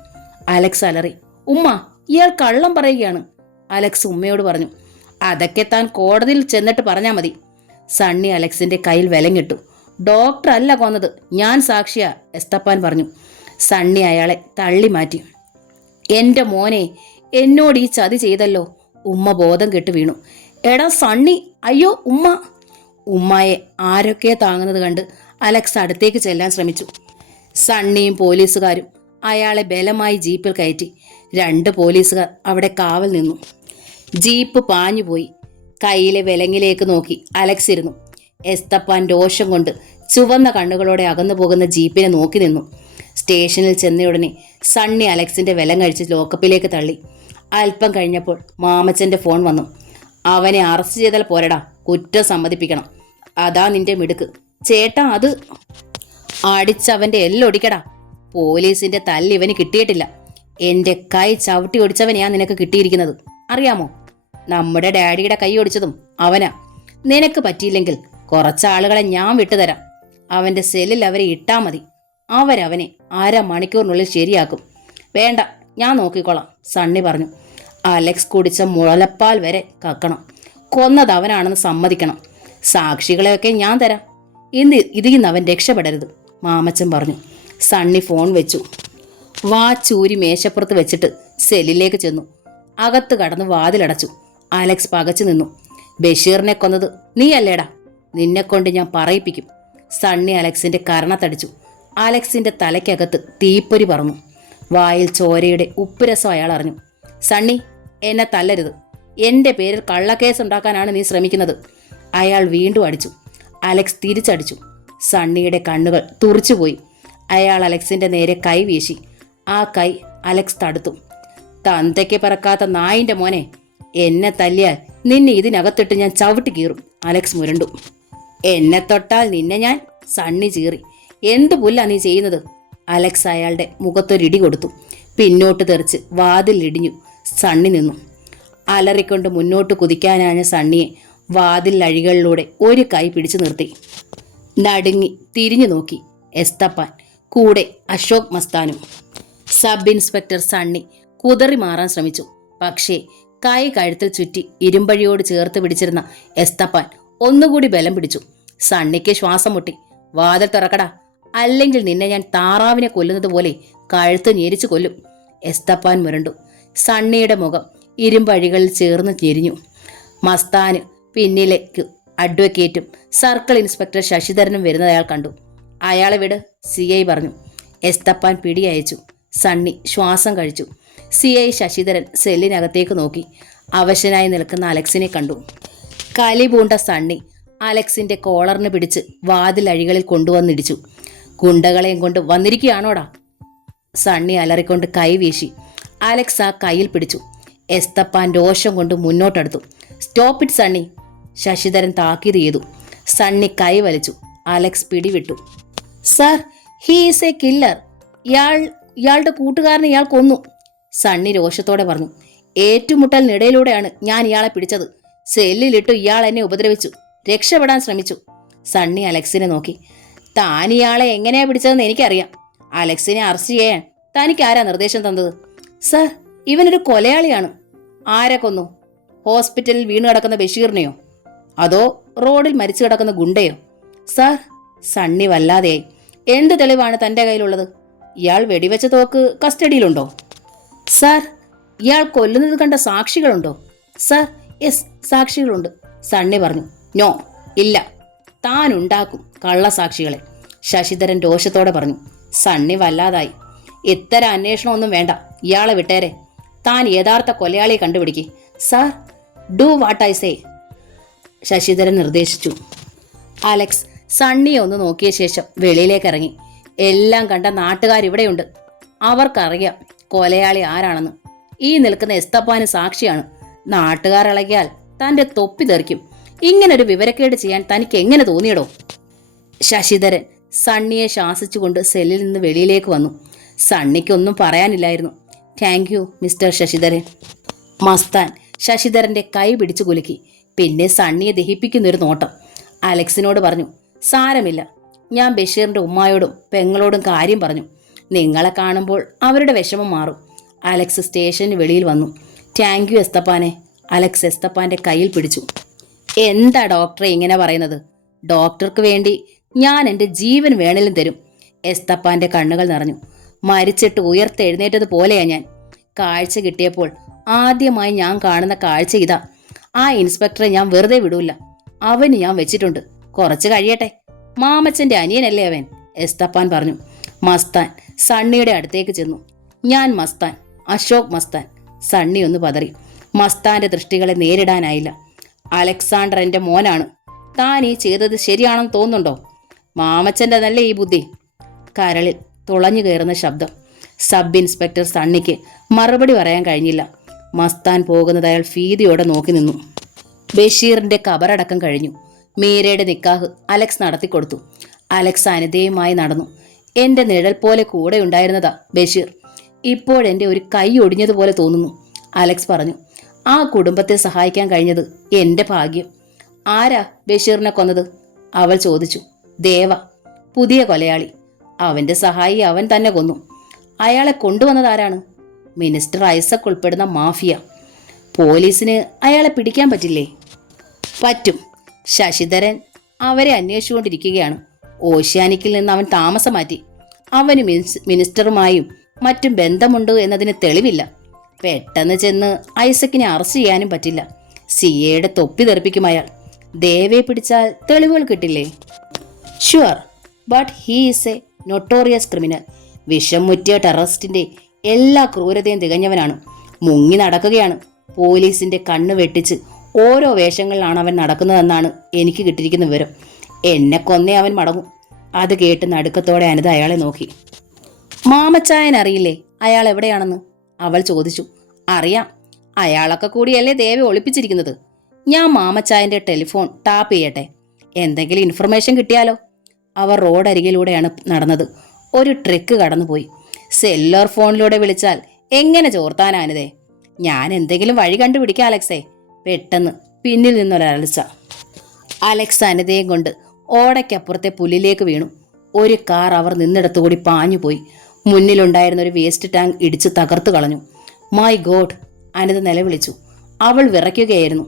Alex അലറി. ഉമ്മ, ഇയാൾ കള്ളം പറയുകയാണ്. അലക്സ് ഉമ്മയോട് പറഞ്ഞു. അതൊക്കെ താൻ കോടതിയിൽ ചെന്നിട്ട് പറഞ്ഞാൽ മതി. സണ്ണി അലക്സിന്റെ കയ്യിൽ വിലങ്ങിട്ടു. ഡോക്ടർ അല്ല കൊന്നത്, ഞാൻ സാക്ഷിയാ, എസ്തപ്പാൻ പറഞ്ഞു. സണ്ണി അയാളെ തള്ളി മാറ്റി. എന്റെ മോനെ, എന്നോട് ഈ ചതി ചെയ്തല്ലോ. ഉമ്മ ബോധം കെട്ട് വീണു. എടാ സണ്ണി, അയ്യോ ഉമ്മ. ഉമ്മയെ ആരൊക്കെ താങ്ങുന്നത് കണ്ട് അലക്സ് അടുത്തേക്ക് ചെല്ലാൻ ശ്രമിച്ചു. സണ്ണിയും പോലീസുകാരും അയാളെ ബലമായി ജീപ്പിൽ കയറ്റി. 2 പോലീസുകാർ അവിടെ കാവൽ നിന്നു. ജീപ്പ് പാഞ്ഞുപോയി. കയ്യിലെ വിലങ്ങിലേക്ക് നോക്കി അലക്സ് ഇരുന്നു. എസ്തപ്പാൻ രോഷം കൊണ്ട് ചുവന്ന കണ്ണുകളോടെ അകന്നു പോകുന്ന ജീപ്പിനെ നോക്കി നിന്നു. സ്റ്റേഷനിൽ ചെന്നയുടനെ സണ്ണി അലക്സിന്റെ വിലങ്ങഴിച്ച് ലോക്കപ്പിലേക്ക് തള്ളി. അല്പം കഴിഞ്ഞപ്പോൾ മാമച്ചന്റെ ഫോൺ വന്നു. അവനെ അറസ്റ്റ് ചെയ്താൽ പോരടാ, കുറ്റം സമ്മതിപ്പിക്കണം. അതാ നിന്റെ മിടുക്ക്. ചേട്ടാ, അത് അടിച്ചവന്റെ എല്ലൊടിക്കടാ. പോലീസിന്റെ തല്ല് ഇവന് കിട്ടിയിട്ടില്ല. എന്റെ കൈ ചവിട്ടി ഒടിച്ചവനെയാ നിനക്ക് കിട്ടിയിരിക്കുന്നത്, അറിയാമോ? നമ്മുടെ ഡാഡിയുടെ കൈ ഒടിച്ചതും അവനാ. നിനക്ക് പറ്റിയില്ലെങ്കിൽ കുറച്ചാളുകളെ ഞാൻ വിട്ടുതരാം. അവന്റെ സെല്ലിൽ അവരെ ഇട്ടാ മതി. അവരവനെ 1/2 മണിക്കൂറിനുള്ളിൽ ശരിയാക്കും. വേണ്ട, ഞാൻ നോക്കിക്കോളാം, സണ്ണി പറഞ്ഞു. അലക്സ് കുടിച്ച മുളപ്പാൽ വരെ കക്കണം. കൊന്നത് അവനാണെന്ന് സമ്മതിക്കണം. സാക്ഷികളെയൊക്കെ ഞാൻ തരാം. ഇതിൽ നിന്ന് അവൻ രക്ഷപ്പെടരുത്, മാമച്ചൻ പറഞ്ഞു. സണ്ണി ഫോൺ വെച്ചു. വാച്ചൂരി മേശപ്പുറത്ത് വെച്ചിട്ട് സെല്ലിലേക്ക് ചെന്നു. അകത്ത് കടന്ന് വാതിലടച്ചു. അലക്സ് പകച്ചു നിന്നു. ബഷീറിനെ കൊന്നത് നീയല്ലേടാ? നിന്നെക്കൊണ്ട് ഞാൻ പറയിപ്പിക്കും. സണ്ണി അലക്സിന്റെ കരണത്തടിച്ചു. അലക്സിന്റെ തലയ്ക്കകത്ത് തീപ്പൊരി പറന്നു. വായിൽ ചോരയുടെ ഉപ്പുരസം അയാൾ അറിഞ്ഞു. സണ്ണി, എന്നെ തല്ലരുത്. എന്റെ പേരിൽ കള്ളക്കേസ് ഉണ്ടാക്കാനാണ് നീ ശ്രമിക്കുന്നത്. അയാൾ വീണ്ടും അടിച്ചു. അലക്സ് തിരിച്ചടിച്ചു. സണ്ണിയുടെ കണ്ണുകൾ തുറിച്ചുപോയി. അയാൾ അലക്സിന്റെ നേരെ കൈ വീശി. ആ കൈ അലക്സ് തടുത്തു. തന്തയ്ക്ക് പറക്കാത്ത നായിന്റെ മോനെ, എന്നെ തല്ലിയാൽ നിന്നെ ഇതിനകത്തിട്ട് ഞാൻ ചവിട്ടി കീറും. അലക്സ് മുരണ്ടു. എന്നെ തൊട്ടാൽ നിന്നെ ഞാൻ. സണ്ണി ചീറി. എന്തു പുല്ലാ നീ ചെയ്യുന്നത്? അലക്സ് അയാളുടെ മുഖത്തൊരിടി കൊടുത്തു. പിന്നോട്ട് തെറിച്ച് വാതിൽ ഇടിഞ്ഞു. സണ്ണി നിന്നു. അലറിക്കൊണ്ട് മുന്നോട്ട് കുതിക്കാനായ സണ്ണിയെ വാതിൽ അഴികളിലൂടെ ഒരു കൈ പിടിച്ചു നിർത്തി. നടുങ്ങി തിരിഞ്ഞു നോക്കി എസ്തപ്പാൻ, കൂടെ അശോക് മസ്താനും. സബ് ഇൻസ്പെക്ടർ സണ്ണി കുതറി മാറാൻ ശ്രമിച്ചു. പക്ഷേ കൈ കഴുത്തിൽ ചുറ്റി ഇരുമ്പഴിയോട് ചേർത്ത് പിടിച്ചിരുന്ന എസ്തപ്പാൻ ഒന്നുകൂടി ബലം പിടിച്ചു. സണ്ണിക്ക് ശ്വാസം മുട്ടി. വാതിൽ തുറക്കടാ, അല്ലെങ്കിൽ നിന്നെ ഞാൻ താറാവിനെ കൊല്ലുന്നത് പോലെ കഴുത്ത് ഞെരിച്ചു കൊല്ലും. എസ്തപ്പാൻ മുരണ്ടു. സണ്ണിയുടെ മുഖം ഇരുമ്പഴികളിൽ ചേർന്ന് ഞെരിഞ്ഞു. മസ്താന് പിന്നിലേക്ക് അഡ്വക്കേറ്റും സർക്കിൾ ഇൻസ്പെക്ടർ ശശിധരനും വരുന്നത് അയാൾ കണ്ടു. അയാളെ വിട്, CI പറഞ്ഞു. എസ്തപ്പാൻ പിടിയയച്ചു. സണ്ണി ശ്വാസം കഴിച്ചു. CI ശശിധരൻ സെല്ലിനകത്തേക്ക് നോക്കി. അവശനായി നിൽക്കുന്ന അലക്സിനെ കണ്ടു. കലി പൂണ്ട സണ്ണി അലക്സിന്റെ കോളറിന് പിടിച്ച് വാതിൽ അഴികളിൽ കൊണ്ടുവന്നിടിച്ചു. ഗുണ്ടകളെയും കൊണ്ട് വന്നിരിക്കുകയാണോടാ? സണ്ണി അലറിക്കൊണ്ട് കൈ വീശി. അലക്സ് ആ കയ്യിൽ പിടിച്ചു. എസ്തപ്പാൻ രോഷം കൊണ്ട് മുന്നോട്ടെടുത്തു. സ്റ്റോപ്പ് ഇറ്റ് സണ്ണി, ശശിധരൻ താക്കീത് ചെയ്തു. സണ്ണി കൈ വലിച്ചു. അലക്സ് പിടിവിട്ടു. Sir, he is a killer. ഇയാളുടെ കൂട്ടുകാരനെ ഇയാൾ കൊന്നു. സണ്ണി രോഷത്തോടെ പറഞ്ഞു. ഏറ്റുമുട്ടലിനിടയിലൂടെയാണ് ഞാൻ ഇയാളെ പിടിച്ചത്. സെല്ലിലിട്ടു ഇയാൾ എന്നെ ഉപദ്രവിച്ചു. രക്ഷപ്പെടാൻ ശ്രമിച്ചു. സണ്ണി അലക്സിനെ നോക്കി. താൻ ഇയാളെ എങ്ങനെയാ പിടിച്ചതെന്ന് എനിക്കറിയാം. അലക്സിനെ അറസ്റ്റ് ചെയ്യാൻ തനിക്ക് ആരാ നിർദ്ദേശം തന്നത്? സർ, ഇവനൊരു കൊലയാളിയാണ്. ആരെ കൊന്നു? ഹോസ്പിറ്റലിൽ വീണ് കിടക്കുന്ന ബഷീറിനെയോ അതോ റോഡിൽ മരിച്ചു കിടക്കുന്ന ഗുണ്ടയോ? സർ, സണ്ണി വല്ലാതെയായി. എന്ത് തെളിവാണ് തന്റെ കയ്യിലുള്ളത്? ഇയാൾ വെടിവെച്ച തോക്ക് കസ്റ്റഡിയിലുണ്ടോ? സർ, ഇയാൾ കൊല്ലുന്നത് കണ്ട സാക്ഷികളുണ്ടോ? സർ, യെസ്, സാക്ഷികളുണ്ട്, സണ്ണി പറഞ്ഞു. നോ, ഇല്ല, താൻ ഉണ്ടാക്കും കള്ളസാക്ഷികളെ, ശശിധരൻ രോഷത്തോടെ പറഞ്ഞു. സണ്ണി വല്ലാതായി. ഇത്തരം അന്വേഷണമൊന്നും വേണ്ട, ഇയാളെ വിട്ടേരെ. താൻ യഥാർത്ഥ കൊലയാളിയെ കണ്ടുപിടിക്ക്. Sir, do what I say, Sasidharan നിർദ്ദേശിച്ചു. അലക്സ് സണ്ണിയെ ഒന്ന് നോക്കിയ ശേഷം വെളിയിലേക്ക് ഇറങ്ങി. എല്ലാം കണ്ട നാട്ടുകാരിവിടെയുണ്ട്. അവർക്കറിയാം കൊലയാളി ആരാണെന്ന്. ഈ നിൽക്കുന്ന എസ്തപ്പാന് സാക്ഷിയാണ്. നാട്ടുകാർ ഇളകിയാൽ തന്റെ തൊപ്പി തെറിക്കും. ഇങ്ങനൊരു വിവരക്കേട് ചെയ്യാൻ തനിക്ക് എങ്ങനെ തോന്നിയടോ? ശശിധരൻ സണ്ണിയെ ശാസിച്ചുകൊണ്ട് സെല്ലിൽ നിന്ന് വെളിയിലേക്ക് വന്നു. സണ്ണിക്കൊന്നും പറയാനില്ലായിരുന്നു. Thank you mister Sasidharan. Mastan ശശിധരന്റെ കൈ പിടിച്ചു കുലുക്കി. പിന്നെ സണ്ണിയെ ദഹിപ്പിക്കുന്നൊരു നോട്ടം. അലക്സിനോട് പറഞ്ഞു, സാരമില്ല, ഞാൻ ബഷീറിന്റെ ഉമ്മായോടും പെങ്ങളോടും കാര്യം പറഞ്ഞു. നിങ്ങളെ കാണുമ്പോൾ അവരുടെ വിഷമം മാറും. അലക്സ് സ്റ്റേഷന് വെളിയിൽ വന്നു. താങ്ക് യു എസ്തപ്പാനെ. അലക്സ് എസ്തപ്പാന്റെ കയ്യിൽ പിടിച്ചു. എന്താ ഡോക്ടറെ ഇങ്ങനെ പറയുന്നത്? ഡോക്ടർക്ക് വേണ്ടി ഞാൻ എൻ്റെ ജീവൻ വേണേലും തരും. എസ്തപ്പാന്റെ കണ്ണുകൾ നിറഞ്ഞു. മരിച്ചിട്ട് ഉയർത്തെഴുന്നേറ്റത് പോലെയാ ഞാൻ. കാഴ്ച കിട്ടിയപ്പോൾ ആദ്യമായി ഞാൻ കാണുന്ന കാഴ്ച ഇതാ. ആ ഇൻസ്പെക്ടറെ ഞാൻ വെറുതെ വിടൂല. അവന് ഞാൻ വെച്ചിട്ടുണ്ട്. കുറച്ച് കഴിയട്ടെ. മാമച്ചന്റെ അനിയനല്ലേ അവൻ, എസ്തപ്പാൻ പറഞ്ഞു. മസ്താൻ സണ്ണിയുടെ അടുത്തേക്ക് ചെന്നു. ഞാൻ മസ്താൻ, അശോക് മസ്താൻ. സണ്ണി ഒന്ന് പതറി. മസ്താന്റെ ദൃഷ്ടികളെ നേരിടാനായില്ല. അലക്സാണ്ടർ എൻ്റെ മോനാണ്. താൻ ഈ ചെയ്തത് ശരിയാണെന്ന് തോന്നുന്നുണ്ടോ? മാമച്ചൻ്റെ നല്ല ഈ ബുദ്ധി. കരളിൽ തുളഞ്ഞു കയറുന്ന ശബ്ദം. സബ് ഇൻസ്പെക്ടർ സണ്ണിക്ക് മറുപടി പറയാൻ കഴിഞ്ഞില്ല. മസ്താൻ പോകുന്നത് അയാൾ ഭീതിയോടെ നോക്കി നിന്നു. ബഷീറിന്റെ കബറടക്കം കഴിഞ്ഞു. മീരയുടെ നിക്കാഹ് അലക്സ് നടത്തിക്കൊടുത്തു. അലക്സ് അനിതയുമായി നടന്നു. എന്റെ നിഴൽ പോലെ കൂടെ ഉണ്ടായിരുന്നതാ ബഷീർ. ഇപ്പോഴെന്റെ ഒരു കൈ ഒടിഞ്ഞതുപോലെ തോന്നുന്നു, അലക്സ് പറഞ്ഞു. ആ കുടുംബത്തെ സഹായിക്കാൻ കഴിഞ്ഞത് എന്റെ ഭാഗ്യം. ആരാ ബഷീറിനെ കൊന്നത്? അവൾ ചോദിച്ചു. ദേവ, പുതിയ കൊലയാളി. അവന്റെ സഹായി അവൻ തന്നെ കൊന്നു. അയാളെ കൊണ്ടുവന്നതാരാണ്? മിനിസ്റ്റർ ഐസക് ഉൾപ്പെടുന്ന മാഫിയ. പോലീസിന് അയാളെ പിടിക്കാൻ പറ്റില്ലേ? പറ്റും. ശശിധരൻ അവരെ അന്വേഷിച്ചുകൊണ്ടിരിക്കുകയാണ്. ഓഷ്യാനിക്കിൽ നിന്ന് അവൻ താമസം മാറ്റി. അവന് മിനിസ്റ്ററുമായും മറ്റും ബന്ധമുണ്ട് എന്നതിന് തെളിവില്ല. പെട്ടെന്ന് ചെന്ന് ഐസക്കിനെ അറസ്റ്റ് ചെയ്യാനും പറ്റില്ല. സിയയുടെ തൊപ്പി തെറിപ്പിക്കും അയാൾ. ദേവയെ പിടിച്ചാൽ തെളിവുകൾ കിട്ടില്ലേ? Sure, but he is A notorious criminal. വിഷം മുറ്റിയ ടെററിസ്റ്റിന്റെ എല്ലാ ക്രൂരതയും തികഞ്ഞവനാണ്. മുങ്ങി നടക്കുകയാണ്. പോലീസിന്റെ കണ്ണ് വെട്ടിച്ച് ഓരോ വേഷങ്ങളിലാണ് അവൻ നടക്കുന്നതെന്നാണ് എനിക്ക് കിട്ടിയിരിക്കുന്ന വിവരം. എന്നെ കൊന്നേ അവൻ മടങ്ങും. അത് കേട്ട് നടുക്കത്തോടെ അനിത അയാളെ നോക്കി. മാമച്ചായൻ അറിയില്ലേ അയാൾ എവിടെയാണെന്ന്? അവൾ ചോദിച്ചു. അറിയാം. അയാളൊക്കെ കൂടിയല്ലേ ദേവി ഒളിപ്പിച്ചിരിക്കുന്നത്. ഞാൻ മാമച്ചായന്റെ ടെലിഫോൺ ടാപ്പ് ചെയ്യട്ടെ, എന്തെങ്കിലും ഇൻഫർമേഷൻ കിട്ടിയാലോ? അവർ റോഡരികിലൂടെയാണ് നടന്നത്. ഒരു ട്രിക്ക് കടന്നുപോയി. സെല്ലുലാർ ഫോണിലൂടെ വിളിച്ചാൽ എങ്ങനെ ചോർത്താനാനിതേ? ഞാൻ എന്തെങ്കിലും വഴി കണ്ടുപിടിക്കാം അലക്സേ. പെട്ടെന്ന് പിന്നിൽ നിന്നൊരലച്ച. അലക്സ് അനിതയും കൊണ്ട് ഓടയ്ക്കപ്പുറത്തെ പുല്ലിലേക്ക് വീണു. ഒരു കാർ അവർ നിന്നിടത്തുകൂടി പാഞ്ഞുപോയി. മുന്നിലുണ്ടായിരുന്ന ഒരു വേസ്റ്റ് ടാങ്ക് ഇടിച്ച് തകർത്തു കളഞ്ഞു. മൈ ഗോഡ്, അനിത നിലവിളിച്ചു. അവൾ വിറയ്ക്കുകയായിരുന്നു.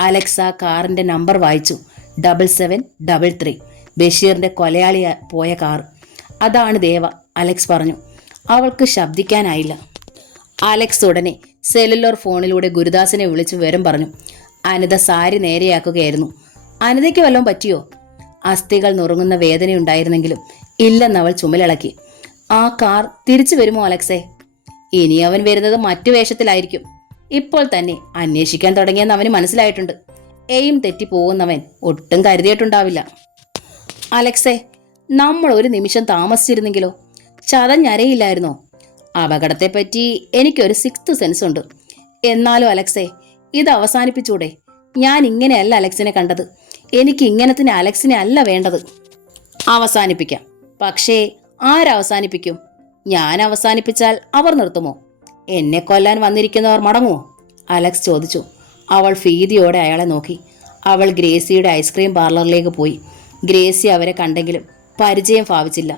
അലക്സ് ആ കാറിന്റെ നമ്പർ വായിച്ചു. 7733. ബഷീറിന്റെ കൊലയാളി പോയ കാർ. അതാണ് ദേവ, അലക്സ് പറഞ്ഞു. അവൾക്ക് ശബ്ദിക്കാനായില്ല. അലക്സ് ഉടനെ സെല്ലുലാർ ഫോണിലൂടെ ഗുരുദാസിനെ വിളിച്ച് വിവരം പറഞ്ഞു. അനിത സാരി നേരെയാക്കുകയായിരുന്നു. അനിതയ്ക്ക് വല്ലതും പറ്റിയോ? അസ്ഥികൾ നുറുങ്ങുന്ന വേദനയുണ്ടായിരുന്നെങ്കിലും ഇല്ലെന്നവൾ ചുമലിളക്കി. ആ കാർ തിരിച്ചു വരുമോ അലക്സേ? ഇനി അവൻ വരുന്നത് മറ്റു വേഷത്തിലായിരിക്കും. ഇപ്പോൾ തന്നെ അന്വേഷിക്കാൻ തുടങ്ങിയെന്ന് അവന് മനസ്സിലായിട്ടുണ്ട്. എയിം തെറ്റിപ്പോകുന്നവൻ ഒട്ടും കരുതിയിട്ടുണ്ടാവില്ല. അലക്സേ, നമ്മൾ ഒരു നിമിഷം താമസിച്ചിരുന്നെങ്കിലോ? ചതഞ്ഞരയില്ലായിരുന്നോ? അപകടത്തെപ്പറ്റി എനിക്കൊരു 6th സെൻസ് ഉണ്ട്. എന്നാലും അലക്സേ, ഇത് അവസാനിപ്പിച്ചൂടെ? ഞാൻ ഇങ്ങനെയല്ല അലക്സിനെ കണ്ടത്. എനിക്ക് ഇങ്ങനത്തിന് അലക്സിനെ അല്ല വേണ്ടത്. അവസാനിപ്പിക്കാം. പക്ഷേ ആരവസാനിപ്പിക്കും? ഞാൻ അവസാനിപ്പിച്ചാൽ അവർ നിർത്തുമോ? എന്നെ കൊല്ലാൻ വന്നിരിക്കുന്നവർ മടങ്ങുമോ? അലക്സ് ചോദിച്ചു. അവൾ ഭീതിയോടെ അയാളെ നോക്കി. അവൾ ഗ്രേസിയുടെ ഐസ്ക്രീം പാർലറിലേക്ക് പോയി. ഗ്രേസി അവരെ കണ്ടെങ്കിലും പരിചയം ഭാവിച്ചില്ല.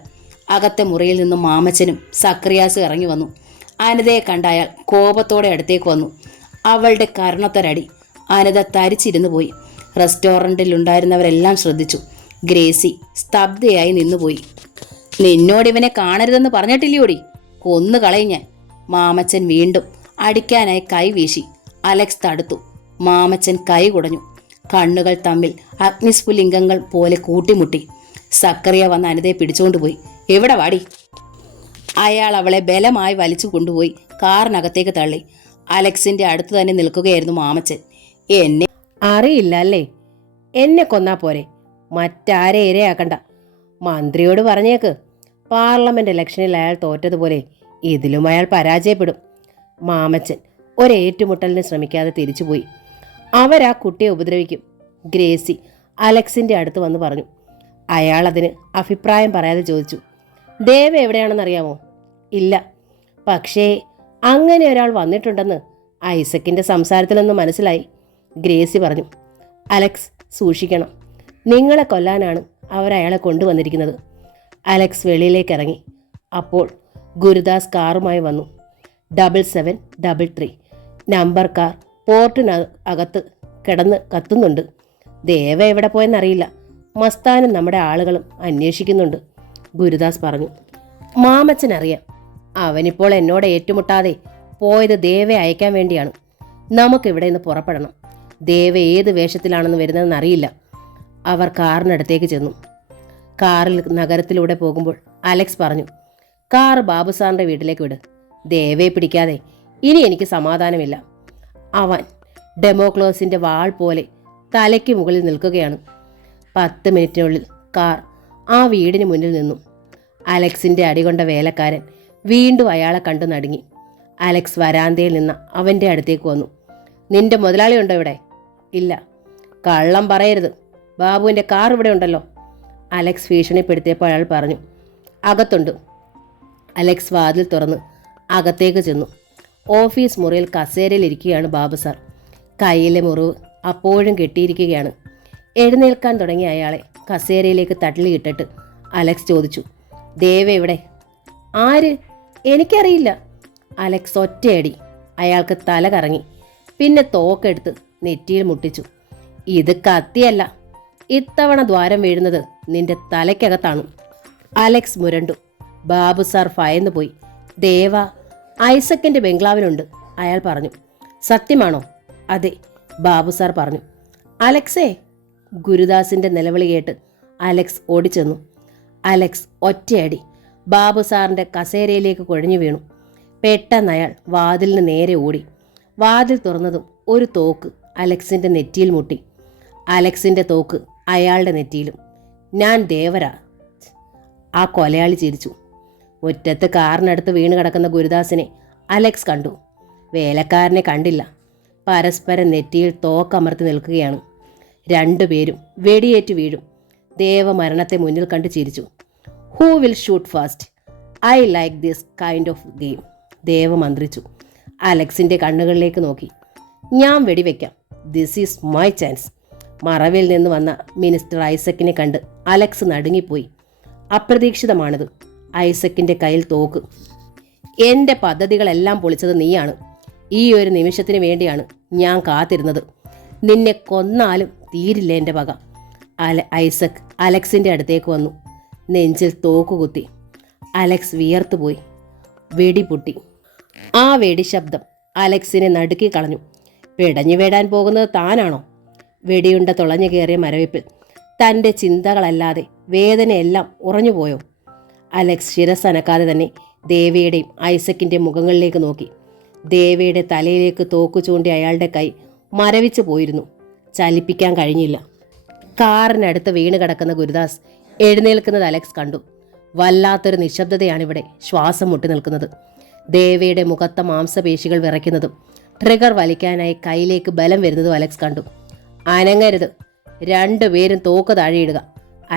അകത്തെ മുറിയിൽ നിന്നും മാമച്ചനും സക്രിയാസും ഇറങ്ങി വന്നു. അനിതയെ കണ്ട അയാൾ കോപത്തോടെ അടുത്തേക്ക് വന്നു. അവളുടെ കർണത്തൊരടി. അനിത തരിച്ചിരുന്നു പോയി. റെസ്റ്റോറൻറ്റിലുണ്ടായിരുന്നവരെല്ലാം ശ്രദ്ധിച്ചു. ഗ്രേസി സ്തബ്ധയായി നിന്നുപോയി. നിന്നോടിവനെ കാണരുതെന്ന് പറഞ്ഞിട്ടില്ലയോടി? കൊന്നു കളയും ഞാൻ. മാമച്ചൻ വീണ്ടും അടിക്കാനായി കൈ വീശി. അലക്സ് തടുത്തു. മാമച്ചൻ കൈ കുടഞ്ഞു. കണ്ണുകൾ തമ്മിൽ അഗ്നിസ്ഫുലിംഗങ്ങൾ പോലെ കൂട്ടിമുട്ടി. സക്കറിയ വന്ന് അനിതയെ പിടിച്ചുകൊണ്ടുപോയി. എവിടെ വാടി? അയാൾ അവളെ ബലമായി വലിച്ചു കൊണ്ടുപോയി കാറിനകത്തേക്ക് തള്ളി. അലക്സിന്റെ അടുത്ത് തന്നെ നിൽക്കുകയായിരുന്നു മാമച്ചൻ. എന്നെ അറിയില്ല അല്ലേ? എന്നെ കൊന്നാ പോരെ, മറ്റാരെ ഇരയാക്കണ്ട. മന്ത്രിയോട് പറഞ്ഞേക്ക്, പാർലമെന്റ് ഇലക്ഷനിൽ അയാൾ തോറ്റതുപോലെ ഇതിലും അയാൾ പരാജയപ്പെടും. മാമച്ചൻ ഒരേറ്റുമുട്ടലിന് ശ്രമിക്കാതെ തിരിച്ചുപോയി. അവരാ കുട്ടിയെ ഉപദ്രവിക്കും. ഗ്രേസി അലക്സിന്റെ അടുത്ത് വന്ന് പറഞ്ഞു. അയാൾ അതിന് അഭിപ്രായം പറയാതെ ചോദിച്ചു, ദേവ എവിടെയാണെന്നറിയാമോ? ഇല്ല, പക്ഷേ അങ്ങനെ ഒരാൾ വന്നിട്ടുണ്ടെന്ന് ഐസക്കിന്റെ സംസാരത്തിൽ നിന്ന് മനസ്സിലായി. ഗ്രേസി പറഞ്ഞു. അലക്സ് സൂക്ഷിക്കണം, നിങ്ങളെ കൊല്ലാനാണ് അവരയാളെ കൊണ്ടുവന്നിരിക്കുന്നത്. അലക്സ് വെളിയിലേക്ക് ഇറങ്ങി. അപ്പോൾ ഗുരുദാസ് കാറുമായി വന്നു. 7733 നമ്പർ കാർ പോർട്ടിനകത്ത് കിടന്ന് കത്തുന്നുണ്ട്. ദേവ എവിടെ പോയെന്നറിയില്ല. മസ്താനും നമ്മുടെ ആളുകളും അന്വേഷിക്കുന്നുണ്ട്, ഗുരുദാസ് പറഞ്ഞു. മാമച്ചനറിയാം, അവനിപ്പോൾ എന്നോട് ഏറ്റുമുട്ടാതെ പോയത് ദേവയെ അയക്കാൻ വേണ്ടിയാണ്. നമുക്കിവിടെ നിന്ന് പുറപ്പെടണം. ദേവ ഏത് വേഷത്തിലാണെന്ന് വരുന്നതെന്ന് അറിയില്ല. അവർ കാറിനടുത്തേക്ക് ചെന്നു. കാറിൽ നഗരത്തിലൂടെ പോകുമ്പോൾ അലക്സ് പറഞ്ഞു, കാർ ബാബു സാറിൻ്റെ വീട്ടിലേക്ക് വിട്. ദേവയെ പിടിക്കാതെ ഇനി എനിക്ക് സമാധാനമില്ല. അവൻ ഡെമോക്ലോസിൻ്റെ വാൾ പോലെ തലയ്ക്ക് മുകളിൽ നിൽക്കുകയാണ്. 10 മിനിറ്റിനുള്ളിൽ കാർ ആ വീടിന് മുന്നിൽ നിന്നു. അലക്സിൻ്റെ അടികൊണ്ട വേലക്കാരൻ വീണ്ടും അയാളെ കണ്ടു നടുങ്ങി. അലക്സ് വരാന്തയിൽ നിന്ന് അവൻ്റെ അടുത്തേക്ക് വന്നു. നിന്റെ മുതലാളി ഉണ്ടോ ഇവിടെ? ഇല്ല. കള്ളം പറയരുത്, ബാബുവിൻ്റെ കാർ ഇവിടെ ഉണ്ടല്ലോ. അലക്സ് ഭീഷണിപ്പെടുത്തിയപ്പോൾ അയാൾ പറഞ്ഞു, അകത്തുണ്ട്. അലക്സ് വാതിൽ തുറന്ന് അകത്തേക്ക് ചെന്നു. ഓഫീസ് മുറിയിൽ കസേരയിലിരിക്കുകയാണ് ബാബു സാർ. കയ്യിലെ മുറിവ് അപ്പോഴും കെട്ടിയിരിക്കുകയാണ്. എഴുന്നേൽക്കാൻ തുടങ്ങിയ അയാളെ കസേരയിലേക്ക് തള്ളിയിട്ടിട്ട് അലക്സ് ചോദിച്ചു, ദേവ എവിടെ? ആര്? എനിക്കറിയില്ല. അലക്സ് ഒറ്റയടി. അയാൾക്ക് തല കറങ്ങി. പിന്നെ തോക്കെടുത്ത് നെറ്റിയിൽ മുട്ടിച്ചു. ഇത് കത്തിയല്ല, ഇത്തവണ ദ്വാരം വീഴുന്നത് നിന്റെ തലയ്ക്കകത്താണ്. അലക്സ് മുരണ്ടു. ബാബു സാർ ഭയന്നു പോയി. ദേവ ഐസക്കിന്റെ ബംഗ്ലാവിലുണ്ട്, അയാൾ പറഞ്ഞു. സത്യമാണോ? അതെ, ബാബു സാർ പറഞ്ഞു. അലക്സേ! ഗുരുദാസിന്റെ നിലവിളി കേട്ട് അലക്സ് ഓടിച്ചെന്നു. അലക്സ് ഒറ്റയടി ബാബു സാറിന്റെ കസേരയിലേക്ക് കുഴഞ്ഞു വീണു. പെട്ടെന്ന് അയാൾ വാതിലിന് നേരെ ഓടി. വാതിൽ തുറന്നതും ഒരു തോക്ക് അലക്സിന്റെ നെറ്റിയിൽ മുട്ടി. അലക്സിന്റെ തോക്ക് അയാളുടെ നെറ്റിയിലും. ഞാൻ ദേവരാ. ആ കൊലയാളി ചിരിച്ചു. മുറ്റത്ത് കാറിനടുത്ത് വീണ് കിടക്കുന്ന ഗുരുദാസിനെ അലക്സ് കണ്ടു. വേലക്കാരനെ കണ്ടില്ല. പരസ്പരം നെറ്റിയിൽ തോക്കമർത്തി നിൽക്കുകയാണ്. രണ്ടുപേരും വെടിയേറ്റ് വീഴും. ദേവ മരണത്തെ മുന്നിൽ കണ്ട് ചിരിച്ചു. Who will shoot fast? I like this kind of game, Deva മന്ത്രിച്ചു. അലക്സിന്റെ കണ്ണുകളിലേക്ക് നോക്കി. ഞാൻ വെടിവെക്കാം. This is my chance. മറവിൽ നിന്ന് വന്ന മിനിസ്റ്റർ ഐസക്കിനെ കണ്ട് അലക്സ് നടുങ്ങിപ്പോയി. അപ്രതീക്ഷിതമാണിത്. ഐസക്കിന്റെ കയ്യിൽ തോക്ക്. എൻ്റെ പദ്ധതികളെല്ലാം പൊളിച്ചത് നീയാണ്. ഈ ഒരു നിമിഷത്തിന് വേണ്ടിയാണ് ഞാൻ കാത്തിരുന്നത്. നിന്നെ കൊന്നാലും തീരില്ല എൻ്റെ വക. ഐസക് അലക്സിൻ്റെ അടുത്തേക്ക് വന്നു. നെഞ്ചിൽ തോക്കുകുത്തി. അലക്സ് വിയർത്തുപോയി. വെടി പൊട്ടി. ആ വെടി ശബ്ദം അലക്സിനെ നടുക്കി കളഞ്ഞു. പിടഞ്ഞു വീഴാൻ പോകുന്നത് താനാണോ? വെടിയുണ്ട തുളഞ്ഞു കയറിയ മരവിപ്പിൽ തൻ്റെ ചിന്തകളല്ലാതെ വേദനയെല്ലാം ഉറഞ്ഞുപോയോ? അലക്സ് ശിരസ്സനക്കാതെ തന്നെ ദേവയുടെയും ഐസക്കിൻ്റെ മുഖങ്ങളിലേക്ക് നോക്കി. ദേവയുടെ തലയിലേക്ക് തോക്കു ചൂണ്ടി അയാളുടെ കൈ മരവിച്ചു പോയിരുന്നു. ചലിപ്പിക്കാൻ കഴിഞ്ഞില്ല. കാറിനടുത്ത് വീണ് കിടക്കുന്ന ഗുരുദാസ് എഴുന്നേൽക്കുന്നത് അലക്സ് കണ്ടു. വല്ലാത്തൊരു നിശബ്ദതയാണിവിടെ ശ്വാസം മുട്ടി നിൽക്കുന്നത്. ദേവയുടെ മുഖത്തെ മാംസപേശികൾ വിറയ്ക്കുന്നതും ട്രിഗർ വലിക്കാനായി കൈയിലേക്ക് ബലം വരുന്നതും അലക്സ് കണ്ടു. അനങ്ങരുത്, രണ്ടുപേരും തോക്ക് താഴെയിടുക,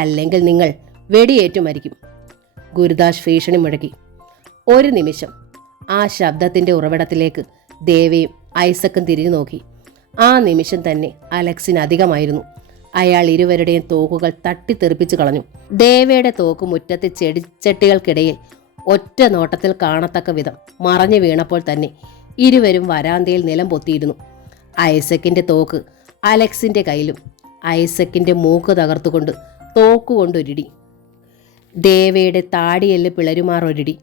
അല്ലെങ്കിൽ നിങ്ങൾ വെടിയേറ്റു മരിക്കും, ഗുരുദാസ് ഭീഷണി മുഴക്കി. ഒരു നിമിഷം ആ ശബ്ദത്തിൻ്റെ ഉറവിടത്തിലേക്ക് ദേവയും ഐസക്കും തിരിഞ്ഞു നോക്കി. ആ നിമിഷം തന്നെ അലക്സിന് അധികമായിരുന്നു. അയാൾ ഇരുവരുടെയും തോക്കുകൾ തട്ടിത്തെറിപ്പിച്ചു കളഞ്ഞു. ദേവയുടെ തോക്ക് മുറ്റത്തെ ചെടിച്ചട്ടികൾക്കിടയിൽ ഒറ്റ നോട്ടത്തിൽ കാണത്തക്ക വിധം മറഞ്ഞു വീണപ്പോൾ തന്നെ ഇരുവരും വരാന്തയിൽ നിലം പൊത്തിയിരുന്നു. ഐസക്കിന്റെ തോക്ക് അലക്സിന്റെ കയ്യിലും. ഐസക്കിന്റെ മൂക്ക് തകർത്തുകൊണ്ട് തോക്കുകൊണ്ടൊരിടി. ദേവയുടെ താടിയെല്ല് പിളരുമാറൊരിടി.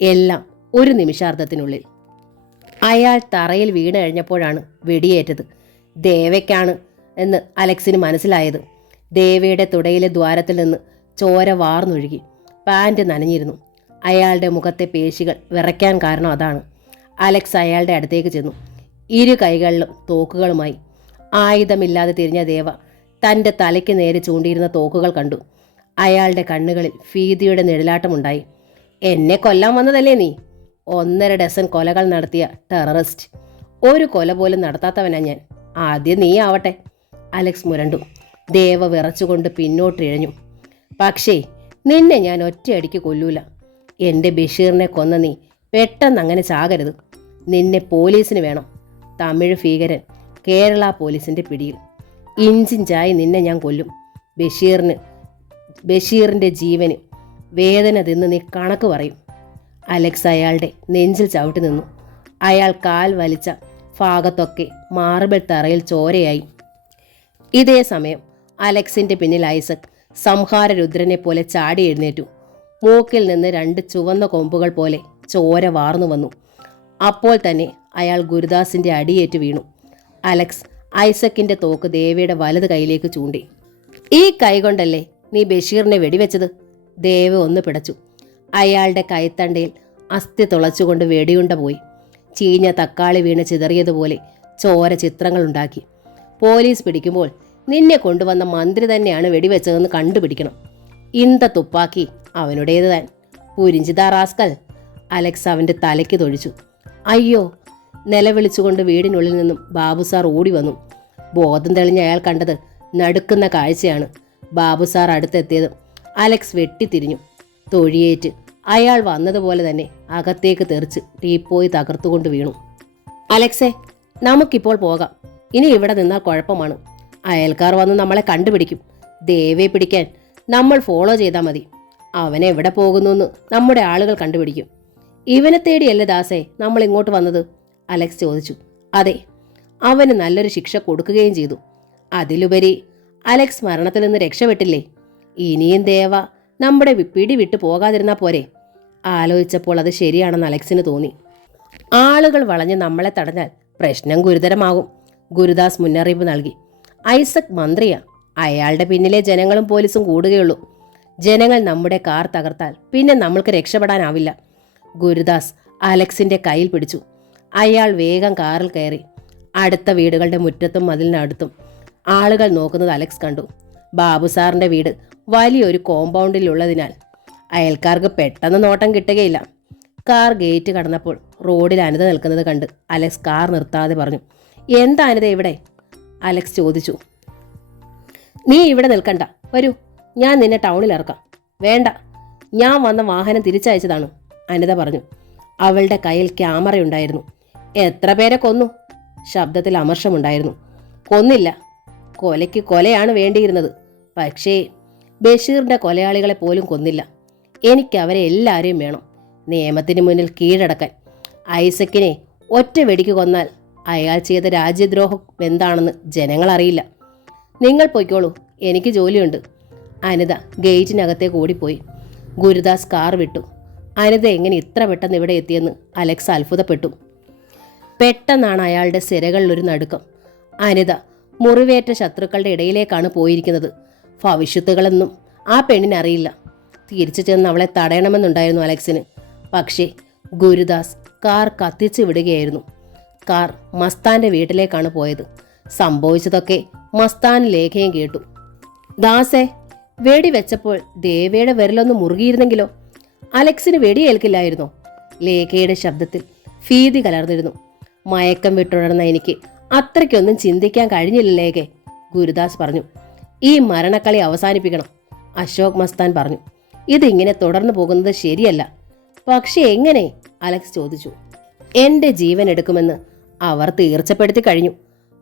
എല്ലാം ഒരു നിമിഷാർദ്ധത്തിനുള്ളിൽ. അയാൾ തറയിൽ വീണ് കഴിഞ്ഞപ്പോഴാണ് വെടിയേറ്റത്. ദേവയ്ക്കാണ് എന്ന് അലക്സിന് മനസ്സിലായത്. ദേവയുടെ തുടയിലെ ദ്വാരത്തിൽ നിന്ന് ചോര വാർന്നൊഴുകി. പാൻറ് നനഞ്ഞിരുന്നു. അയാളുടെ മുഖത്തെ പേശികൾ വിറയ്ക്കാൻ കാരണം അതാണ്. അലക്സ് അയാളുടെ അടുത്തേക്ക് ചെന്നു. ഇരു കൈകളിലും തോക്കുകളുമായി. ആയുധമില്ലാതെ തിരിഞ്ഞ ദേവ തൻ്റെ തലയ്ക്ക് നേരെ ചൂണ്ടിയിരുന്ന തോക്കുകൾ കണ്ടു. അയാളുടെ കണ്ണുകളിൽ ഭീതിയുടെ നിഴലാട്ടമുണ്ടായി. എന്നെ കൊല്ലാൻ വന്നതല്ലേ നീ? 1.5 ഡസൻ കൊലകൾ നടത്തിയ ടെററിസ്റ്റ്. ഒരു കൊല പോലും നടത്താത്തവനാ ഞാൻ. ആദ്യം നീ ആവട്ടെ. അലക്സ് മുരണ്ടു. ദേവ വിറച്ചുകൊണ്ട് പിന്നോട്ടിഴഞ്ഞു. പക്ഷേ നിന്നെ ഞാൻ ഒറ്റയടിക്ക് കൊല്ലൂല. എൻ്റെ ബഷീറിനെ കൊന്ന നീ പെട്ടെന്ന് അങ്ങനെ ചാകരുത്. നിന്നെ പോലീസിന് വേണം. തമിഴ് ഭീകരൻ കേരള പോലീസിൻ്റെ പിടിയിൽ. ഇഞ്ചിഞ്ചായി നിന്നെ ഞാൻ കൊല്ലും. ബഷീറിൻ്റെ ജീവന് വേദന തിന്ന് നീ കണക്ക് പറയും. അലക്സ് അയാളുടെ നെഞ്ചിൽ ചവിട്ടി നിന്നു. അയാൾ കാൽ വലിച്ച ഭാഗത്തൊക്കെ മാർബിൾ തറയിൽ ചോരയായി. ഇതേ സമയം അലക്സിന്റെ പിന്നിൽ ഐസക് സംഹാരരുദ്രനെ പോലെ ചാടി എഴുന്നേറ്റു. മൂക്കിൽ നിന്ന് 2 ചുവന്ന കൊമ്പുകൾ പോലെ ചോര വാർന്നു വന്നു. അപ്പോൾ തന്നെ അയാൾ ഗുരുദാസിന്റെ അടിയേറ്റ് വീണു. അലക്സ് ഐസക്കിന്റെ തോക്ക് ദേവയുടെ വലത് കൈയിലേക്ക് ചൂണ്ടി. ഈ കൈകൊണ്ടല്ലേ നീ ബഷീറിനെ വെടിവെച്ചത്? ദേവ ഒന്ന് പിടച്ചു. അയാളുടെ കൈത്തണ്ടയിൽ അസ്ഥി തുളച്ചുകൊണ്ട് വെടിയുണ്ട പോയി. ചീഞ്ഞ തക്കാളി വീണ് ചിതറിയതുപോലെ ചോര ചിത്രങ്ങളുണ്ടാക്കി. പോലീസ് പിടിക്കുമ്പോൾ നിന്നെ കൊണ്ടുവന്ന മന്ത്രി തന്നെയാണ് വെടിവെച്ചതെന്ന് കണ്ടുപിടിക്കണം. ഇന്ത തുപ്പാക്കി അവനുടേത് താൻ. പുരിഞ്ചിതാ റാസ്കൽ. അലക്സ് അവൻ്റെ തലയ്ക്ക് തൊഴിച്ചു. അയ്യോ! നിലവിളിച്ചുകൊണ്ട് വീടിനുള്ളിൽ നിന്നും ബാബു സാർ ഓടി വന്നു. ബോധം തെളിഞ്ഞ അയാൾ കണ്ടത് നടുക്കുന്ന കാഴ്ചയാണ്. ബാബു സാർ അടുത്തെത്തിയതും അലക്സ് വെട്ടിത്തിരിഞ്ഞു. തൊഴിയേറ്റ് അയാൾ വന്നതുപോലെ തന്നെ അകത്തേക്ക് തെറിച്ച് ടീപ്പോയി തകർത്തുകൊണ്ട് വീണു. അലക്സേ, നമുക്കിപ്പോൾ പോകാം. ഇനി ഇവിടെ നിന്നാൽ കുഴപ്പമാണ്. അയൽക്കാർ വന്ന് നമ്മളെ കണ്ടുപിടിക്കും. ദേവയെ പിടിക്കാൻ നമ്മൾ ഫോളോ ചെയ്താൽ മതി. അവനെ എവിടെ പോകുന്നുവെന്ന് നമ്മുടെ ആളുകൾ കണ്ടുപിടിക്കും. ഇവനെ തേടിയല്ലേ ദാസേ നമ്മൾ ഇങ്ങോട്ട് വന്നത്? അലക്സ് ചോദിച്ചു. അതെ, അവന് നല്ലൊരു ശിക്ഷ കൊടുക്കുകയും ചെയ്തു. അതിലുപരി അലക്സ് മരണത്തിൽ നിന്ന് രക്ഷപ്പെട്ടില്ലേ? ഇനിയും ദേവ നമ്മുടെ പിടി വിട്ടു പോകാതിരുന്നാൽ പോരെ? ആലോചിച്ചപ്പോൾ അത് ശരിയാണെന്ന് അലക്സിന് തോന്നി. ആളുകൾ വളഞ്ഞ് നമ്മളെ തടഞ്ഞാൽ പ്രശ്നം ഗുരുതരമാകും. ഗുരുദാസ് മുന്നറിയിപ്പ് നൽകി. ഐസക് മന്ത്രിയാ. അയാളുടെ പിന്നിലെ ജനങ്ങളും പോലീസും കൂടുകയുള്ളൂ. ജനങ്ങൾ നമ്മുടെ കാർ തകർത്താൽ പിന്നെ നമ്മൾക്ക് രക്ഷപ്പെടാനാവില്ല. ഗുരുദാസ് അലക്സിന്റെ കയ്യിൽ പിടിച്ചു. അയാൾ വേഗം കാറിൽ കയറി. അടുത്ത വീടുകളുടെ മുറ്റത്തും മതിലിനടുത്തും ആളുകൾ നോക്കുന്നത് അലക്സ് കണ്ടു. ബാബു സാറിന്റെ വീട് വലിയൊരു കോമ്പൗണ്ടിലുള്ളതിനാൽ അയൽക്കാർക്ക് പെട്ടെന്ന് നോട്ടം കിട്ടുകയില്ല. കാർ ഗേറ്റ് കടന്നപ്പോൾ റോഡിൽ അനിത നിൽക്കുന്നത് കണ്ട് അലക്സ് കാർ നിർത്താതെ പറഞ്ഞു. എന്താ അനിത ഇവിടെ? അലക്സ് ചോദിച്ചു. നീ ഇവിടെ നിൽക്കണ്ട, വരൂ, ഞാൻ നിന്നെ ടൗണിൽ ഇറക്കാം. വേണ്ട, ഞാൻ വന്ന വാഹനം തിരിച്ചയച്ചതാണ്, അനിത പറഞ്ഞു. അവളുടെ കയ്യിൽ ക്യാമറയുണ്ടായിരുന്നു. എത്ര പേരെ കൊന്നു? ശബ്ദത്തിൽ അമർഷമുണ്ടായിരുന്നു. കൊന്നില്ല. കൊലയ്ക്ക് കൊലയാണ് വേണ്ടിയിരുന്നത്. പക്ഷേ ബഷീറിന്റെ കൊലയാളികളെ പോലും കൊന്നില്ല. എനിക്ക് അവരെ എല്ലാവരെയും വേണം, നിയമത്തിന് മുന്നിൽ കീഴടക്കാൻ. ഐസക്കിനെ ഒറ്റ വെടിക്ക് കൊന്നാൽ അയാൾ ചെയ്ത രാജ്യദ്രോഹം എന്താണെന്ന് ജനങ്ങൾ അറിയില്ല. നിങ്ങൾ പൊയ്ക്കോളൂ, എനിക്ക് ജോലിയുണ്ട്. അനിത ഗേറ്റിനകത്തേക്ക് ഓടിപ്പോയി. ഗുരുദാസ് കാർ വിട്ടു. അനിത എങ്ങനെ ഇത്ര പെട്ടെന്ന് ഇവിടെ എത്തിയെന്ന് അലക്സ് അത്ഭുതപ്പെട്ടു. പെട്ടെന്നാണ് അയാളുടെ സിരകളിലൊരു നടുക്കം. അനിത മുറിവേറ്റ ശത്രുക്കളുടെ ഇടയിലേക്കാണ് പോയിരിക്കുന്നത്. ഭവിഷ്യത്തുകളൊന്നും ആ പെണ്ണിനറിയില്ല. തിരിച്ചു ചെന്ന് അവളെ തടയണമെന്നുണ്ടായിരുന്നു അലക്സിന്. പക്ഷേ ഗുരുദാസ് കാർ കത്തിച്ചു വിടുകയായിരുന്നു. കാർ മസ്താന്റെ വീട്ടിലേക്കാണ് പോയത്. സംഭവിച്ചതൊക്കെ മസ്താൻ ലേഖയും കേട്ടു. ദാസേ, വെടിവെച്ചപ്പോൾ ദേവയുടെ വിരലൊന്ന് മുറുകിയിരുന്നെങ്കിലോ? അലക്സിന് വെടിയേൽക്കില്ലായിരുന്നോ? ലേഖയുടെ ശബ്ദത്തിൽ ഭീതി കലർന്നിരുന്നു. മയക്കം വിട്ടുണർന്ന എനിക്ക് അത്രയ്ക്കൊന്നും ചിന്തിക്കാൻ കഴിഞ്ഞില്ല ലേഖെ, ഗുരുദാസ് പറഞ്ഞു. ഈ മരണക്കളി അവസാനിപ്പിക്കണം, അശോക് മസ്താൻ പറഞ്ഞു. ഇതിങ്ങനെ തുടർന്നു പോകുന്നത് ശരിയല്ല. പക്ഷെ എങ്ങനെ? അലക്സ് ചോദിച്ചു. എന്റെ ജീവൻ എടുക്കുമെന്ന് അവർ തീർച്ചപ്പെടുത്തി കഴിഞ്ഞു.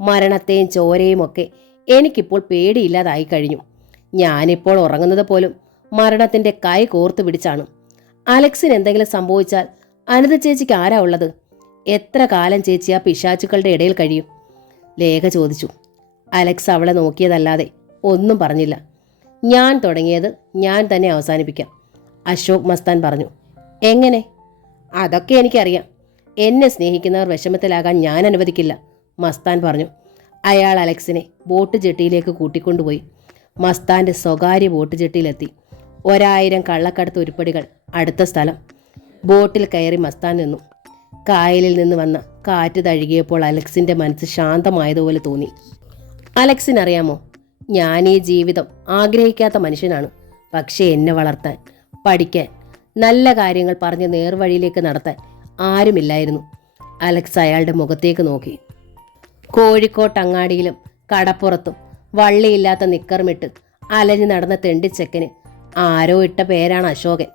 മരണത്തെയും ചോരയും ഒക്കെ എനിക്കിപ്പോൾ പേടിയില്ലാതായി കഴിഞ്ഞു. ഞാനിപ്പോൾ ഉറങ്ങുന്നത് പോലും മരണത്തിന്റെ കൈ കോർത്തു പിടിച്ചാണ്. അലക്സിന് എന്തെങ്കിലും സംഭവിച്ചാൽ അനിത ചേച്ചിക്ക് ആരാ ഉള്ളത്? എത്ര കാലം ചേച്ചി ആ പിശാചുക്കളുടെ ഇടയിൽ കഴിയും? ലേഖ ചോദിച്ചു. അലക്സ് അവളെ നോക്കിയതല്ലാതെ ഒന്നും പറഞ്ഞില്ല. ഞാൻ തുടങ്ങിയത് ഞാൻ തന്നെ അവസാനിപ്പിക്കാം, അശോക് മസ്താൻ പറഞ്ഞു. എങ്ങനെ? അതൊക്കെ എനിക്കറിയാം. എന്നെ സ്നേഹിക്കുന്നവർ വിഷമത്തിലാകാൻ ഞാൻ അനുവദിക്കില്ല, മസ്താൻ പറഞ്ഞു. അയാൾ അലക്സിനെ ബോട്ട് ജെട്ടിയിലേക്ക് കൂട്ടിക്കൊണ്ടുപോയി. മസ്താൻ്റെ സ്വകാര്യ ബോട്ട് ജെട്ടിയിലെത്തി. 1000 കള്ളക്കടത്ത് ഉരുപ്പടികൾ അടുത്ത സ്ഥലം. ബോട്ടിൽ കയറി മസ്താൻ നിന്നു. കായലിൽ നിന്ന് വന്ന കാറ്റ് തഴുകിയപ്പോൾ അലക്സിൻ്റെ മനസ്സ് ശാന്തമായതുപോലെ തോന്നി. അലക്സിനറിയാമോ, ഞാൻ ഈ ജീവിതം ആഗ്രഹിക്കാത്ത മനുഷ്യനാണ്. പക്ഷേ എന്നെ വളർത്താൻ, പഠിക്കാൻ, നല്ല കാര്യങ്ങൾ പറഞ്ഞ് നേർവഴിയിലേക്ക് നടത്താൻ ആരുമില്ലായിരുന്നു. അലക്സ് അയാളുടെ മുഖത്തേക്ക് നോക്കി. കോഴിക്കോട്ടങ്ങാടിയിലും കടപ്പുറത്തും വള്ളിയില്ലാത്ത നിക്കറുമിട്ട് അലഞ്ഞു നടന്ന തെണ്ടിച്ചെക്കന് ആരോ ഇട്ട പേരാണ് അശോകൻ.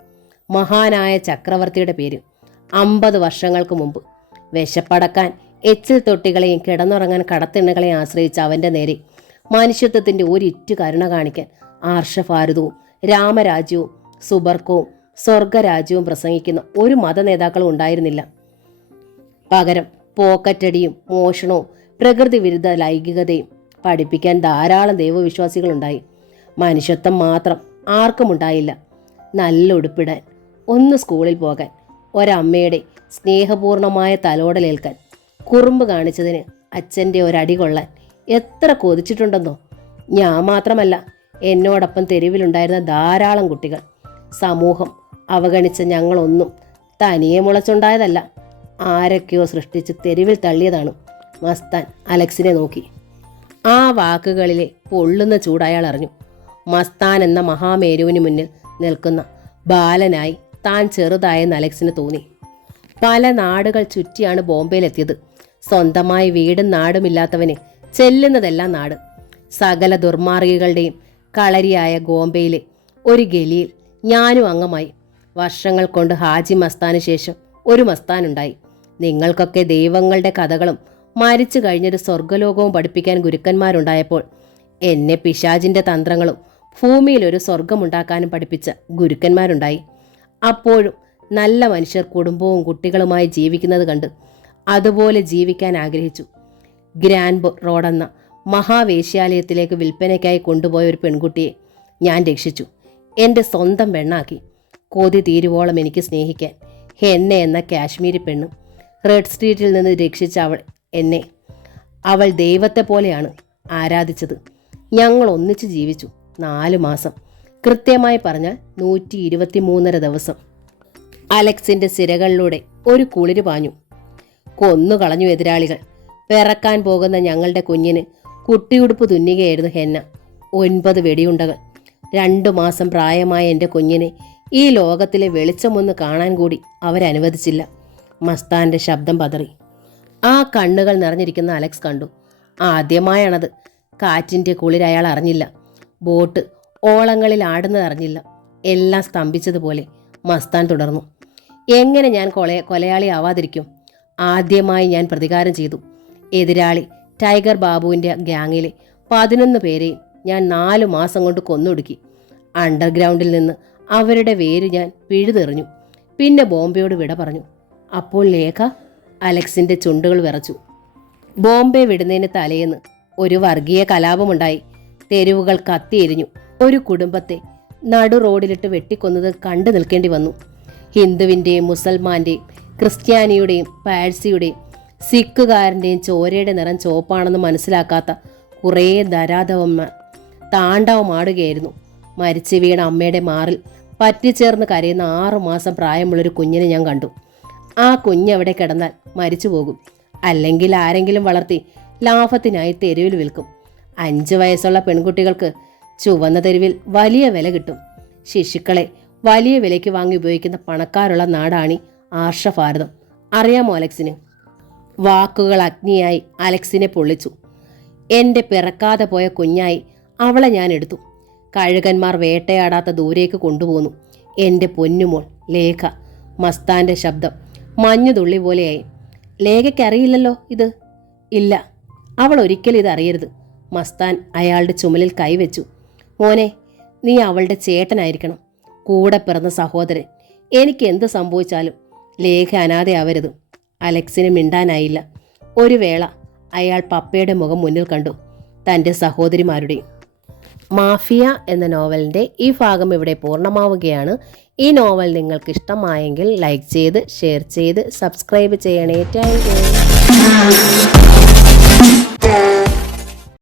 മഹാനായ ചക്രവർത്തിയുടെ പേര്. 50 വർഷങ്ങൾക്ക് മുമ്പ് വിശപ്പടക്കാൻ എച്ചിൽ തൊട്ടികളെയും കിടന്നുറങ്ങാൻ കടത്തിണ്ണകളെയും ആശ്രയിച്ച അവൻ്റെ നേരെ മനുഷ്യത്വത്തിൻ്റെ ഒരിറ്റു കരുണ കാണിക്കാൻ ആർഷഭാരതവും രാമരാജ്യവും സുബർക്കവും സ്വർഗരാജ്യവും പ്രസംഗിക്കുന്ന ഒരു മതനേതാക്കളും ഉണ്ടായിരുന്നില്ല. പകരം പോക്കറ്റടിയും മോഷണവും പ്രകൃതി വിരുദ്ധ ലൈംഗികതയും പഠിപ്പിക്കാൻ ധാരാളം ദൈവവിശ്വാസികളുണ്ടായി. മനുഷ്യത്വം മാത്രം ആർക്കുമുണ്ടായില്ല. നല്ല ഉടുപ്പിടാൻ, ഒന്ന് സ്കൂളിൽ പോകാൻ, ഒരമ്മയുടെ സ്നേഹപൂർണമായ തലോടലേൽക്കാൻ, കുറുമ്പ് കാണിച്ചതിന് അച്ഛൻ്റെ ഒരടി കൊള്ളാൻ എത്ര കൊതിച്ചിട്ടുണ്ടെന്നോ. ഞാൻ മാത്രമല്ല, എന്നോടൊപ്പം തെരുവിലുണ്ടായിരുന്ന ധാരാളം കുട്ടികൾ. സമൂഹം അവഗണിച്ച ഞങ്ങളൊന്നും തനിയെ മുളച്ചുണ്ടായതല്ല, ആരൊക്കെയോ സൃഷ്ടിച്ച് തെരുവിൽ തള്ളിയതാണ്. മസ്താൻ അലക്സിനെ നോക്കി. ആ വാക്കുകളിലെ പൊള്ളുന്ന ചൂട് അയാൾ അറിഞ്ഞു. മസ്താൻ എന്ന മഹാമേരുവിന് മുന്നിൽ നിൽക്കുന്ന ബാലനായി താൻ ചെറുതായെന്ന് അലക്സിന് തോന്നി. പല നാടുകൾ ചുറ്റിയാണ് ബോംബെയിലെത്തിയത്. സ്വന്തമായി വീടും നാടുമില്ലാത്തവന് ചെല്ലുന്നതെല്ലാം നാട്. സകല ദുർമാർഗികളുടെയും കളരിയായ ബോംബെയിലെ ഒരു ഗലിയിൽ ഞാനും അംഗമായി. വർഷങ്ങൾ കൊണ്ട് ഹാജി മസ്താന് ശേഷം ഒരു മസ്താനുണ്ടായി. നിങ്ങൾക്കൊക്കെ ദൈവങ്ങളുടെ കഥകളും മരിച്ചു കഴിഞ്ഞൊരു സ്വർഗലോകവും പഠിപ്പിക്കാൻ ഗുരുക്കന്മാരുണ്ടായപ്പോൾ എന്നെ പിശാചിൻ്റെ തന്ത്രങ്ങളും ഭൂമിയിൽ ഒരു സ്വർഗമുണ്ടാക്കാനും പഠിപ്പിച്ച ഗുരുക്കന്മാരുണ്ടായി. അപ്പോഴും നല്ല മനുഷ്യർ കുടുംബവും കുട്ടികളുമായി ജീവിക്കുന്നത് കണ്ട് അതുപോലെ ജീവിക്കാൻ ആഗ്രഹിച്ചു. ഗ്രാൻഡ് റോഡെന്ന മഹാവേശ്യാലയത്തിലേക്ക് വിൽപ്പനയ്ക്കായി കൊണ്ടുപോയ ഒരു പെൺകുട്ടിയെ ഞാൻ രക്ഷിച്ചു. എൻ്റെ സ്വന്തം പെണ്ണാക്കി. കൊതി തീരുവോളം എനിക്ക് സ്നേഹിക്കാൻ എന്നെ എന്ന കാശ്മീരി പെണ്ണ്. റെഡ് സ്ട്രീറ്റിൽ നിന്ന് രക്ഷിച്ച അവൾ ദൈവത്തെ പോലെയാണ് ആരാധിച്ചത്. ഞങ്ങൾ ഒന്നിച്ച് ജീവിച്ചു 4 മാസം, കൃത്യമായി പറഞ്ഞാൽ 123.5 ദിവസം. അലക്സിൻ്റെ സിരകളിലൂടെ ഒരു കുളിര് പാഞ്ഞു. കൊന്നുകളഞ്ഞു എതിരാളികൾ. പിറക്കാൻ പോകുന്ന ഞങ്ങളുടെ കുഞ്ഞിന് കുട്ടിയുടുപ്പ് തുന്നുകയായിരുന്നു ഹെന്ന. 9 വെടിയുണ്ടകൾ. 2 മാസം പ്രായമായ എൻ്റെ കുഞ്ഞിനെ ഈ ലോകത്തിലെ വെളിച്ചമൊന്ന് കാണാൻ കൂടി അവരനുവദിച്ചില്ല. മസ്താൻ്റെ ശബ്ദം പതറി. ആ കണ്ണുകൾ നിറഞ്ഞിരിക്കുന്ന അലക്സ് കണ്ടു. ആദ്യമായാണത്. കാറ്റിൻ്റെ കുളിർ അയാൾ അറിഞ്ഞില്ല. ബോട്ട് ഓളങ്ങളിൽ ആടുന്നത് അറിഞ്ഞില്ല. എല്ലാം സ്തംഭിച്ചതുപോലെ മസ്താൻ തുടർന്നു. എങ്ങനെ ഞാൻ കൊലയാളി ആവാതിരിക്കും? ആദ്യമായി ഞാൻ പ്രതികാരം ചെയ്തു. എതിരാളി ടൈഗർ ബാബുവിൻ്റെ ഗ്യാങ്ങിലെ 11 പേരെയും ഞാൻ 4 മാസം കൊണ്ട് കൊന്നൊടുക്കി. അണ്ടർഗ്രൗണ്ടിൽ നിന്ന് അവരുടെ വേര് ഞാൻ പിഴുതെറിഞ്ഞു. പിന്നെ ബോംബെയോട് വിട പറഞ്ഞു. അപ്പോൾ ലേഖ? അലക്സിൻ്റെ ചുണ്ടുകൾ വിറച്ചു. ബോംബെ വിടുന്നതിന് തലേന്ന് ഒരു വർഗീയ കലാപമുണ്ടായി. തെരുവുകൾ കത്തിയെരിഞ്ഞു. ഒരു കുടുംബത്തെ നടു റോഡിലിട്ട് വെട്ടിക്കൊന്നത് കണ്ടു നിൽക്കേണ്ടി വന്നു. ഹിന്ദുവിൻ്റെയും മുസൽമാൻ്റെയും ക്രിസ്ത്യാനിയുടെയും പാഴ്സിയുടെയും സിഖുകാരൻ്റെയും ചോരയുടെ നിറം ചുവപ്പാണെന്ന് മനസ്സിലാക്കാത്ത കുറേ ധരാധവന്മാർ താണ്ഡവമാടുകയായിരുന്നു. മരിച്ചു വീണ അമ്മയുടെ മാറിൽ പറ്റിച്ചേർന്ന് കരയുന്ന 6 മാസം പ്രായമുള്ളൊരു കുഞ്ഞിനെ ഞാൻ കണ്ടു. ആ കുഞ്ഞവിടെ കിടന്നാൽ മരിച്ചു പോകും. അല്ലെങ്കിൽ ആരെങ്കിലും വളർത്തി ലാഭത്തിനായി തെരുവിൽ വിൽക്കും. 5 വയസ്സുള്ള പെൺകുട്ടികൾക്ക് ചുവന്ന തെരുവിൽ വലിയ വില കിട്ടും. ശിശുക്കളെ വലിയ വിലയ്ക്ക് വാങ്ങി ഉപയോഗിക്കുന്ന പണക്കാരുള്ള നാടാണ് ആർഷഭാരതം. അറിയാമോ അലക്സിന്? വാക്കുകൾ അഗ്നിയായി അലക്സിനെ പൊള്ളിച്ചു. എൻ്റെ പിറക്കാതെ പോയ കുഞ്ഞായി അവളെ ഞാൻ എടുത്തു. കഴുകന്മാർ വേട്ടയാടാത്ത ദൂരേക്ക് കൊണ്ടുപോന്നു. എൻ്റെ പൊന്നുമോൾ ലേഖ. മസ്താൻ്റെ ശബ്ദം മഞ്ഞുതുള്ളി പോലെയായി. ലേഖയ്ക്കറിയില്ലല്ലോ ഇത്? ഇല്ല, അവൾ ഒരിക്കലും ഇതറിയരുത്. മസ്താൻ അയാളുടെ ചുമലിൽ കൈവച്ചു. മോനെ, നീ അവളുടെ ചേട്ടനായിരിക്കണം, കൂടെ പിറന്ന സഹോദരൻ. എനിക്ക് എന്ത് സംഭവിച്ചാലും ലേഖ അനാഥയാവരുത്. അലക്സിന് മിണ്ടാനായില്ല. ഒരു വേള അയാൾ പപ്പയുടെ മുഖം മുന്നിൽ കണ്ടു, തൻ്റെ സഹോദരിമാരുടെയും. മാഫിയ എന്ന നോവലിൻ്റെ ഈ ഭാഗം ഇവിടെ പൂർണ്ണമാവുകയാണ്. ഈ നോവൽ നിങ്ങൾക്ക് ഇഷ്ടമായെങ്കിൽ ലൈക്ക് ചെയ്ത് ഷെയർ ചെയ്ത് സബ്സ്ക്രൈബ് ചെയ്യണേ. Thank you.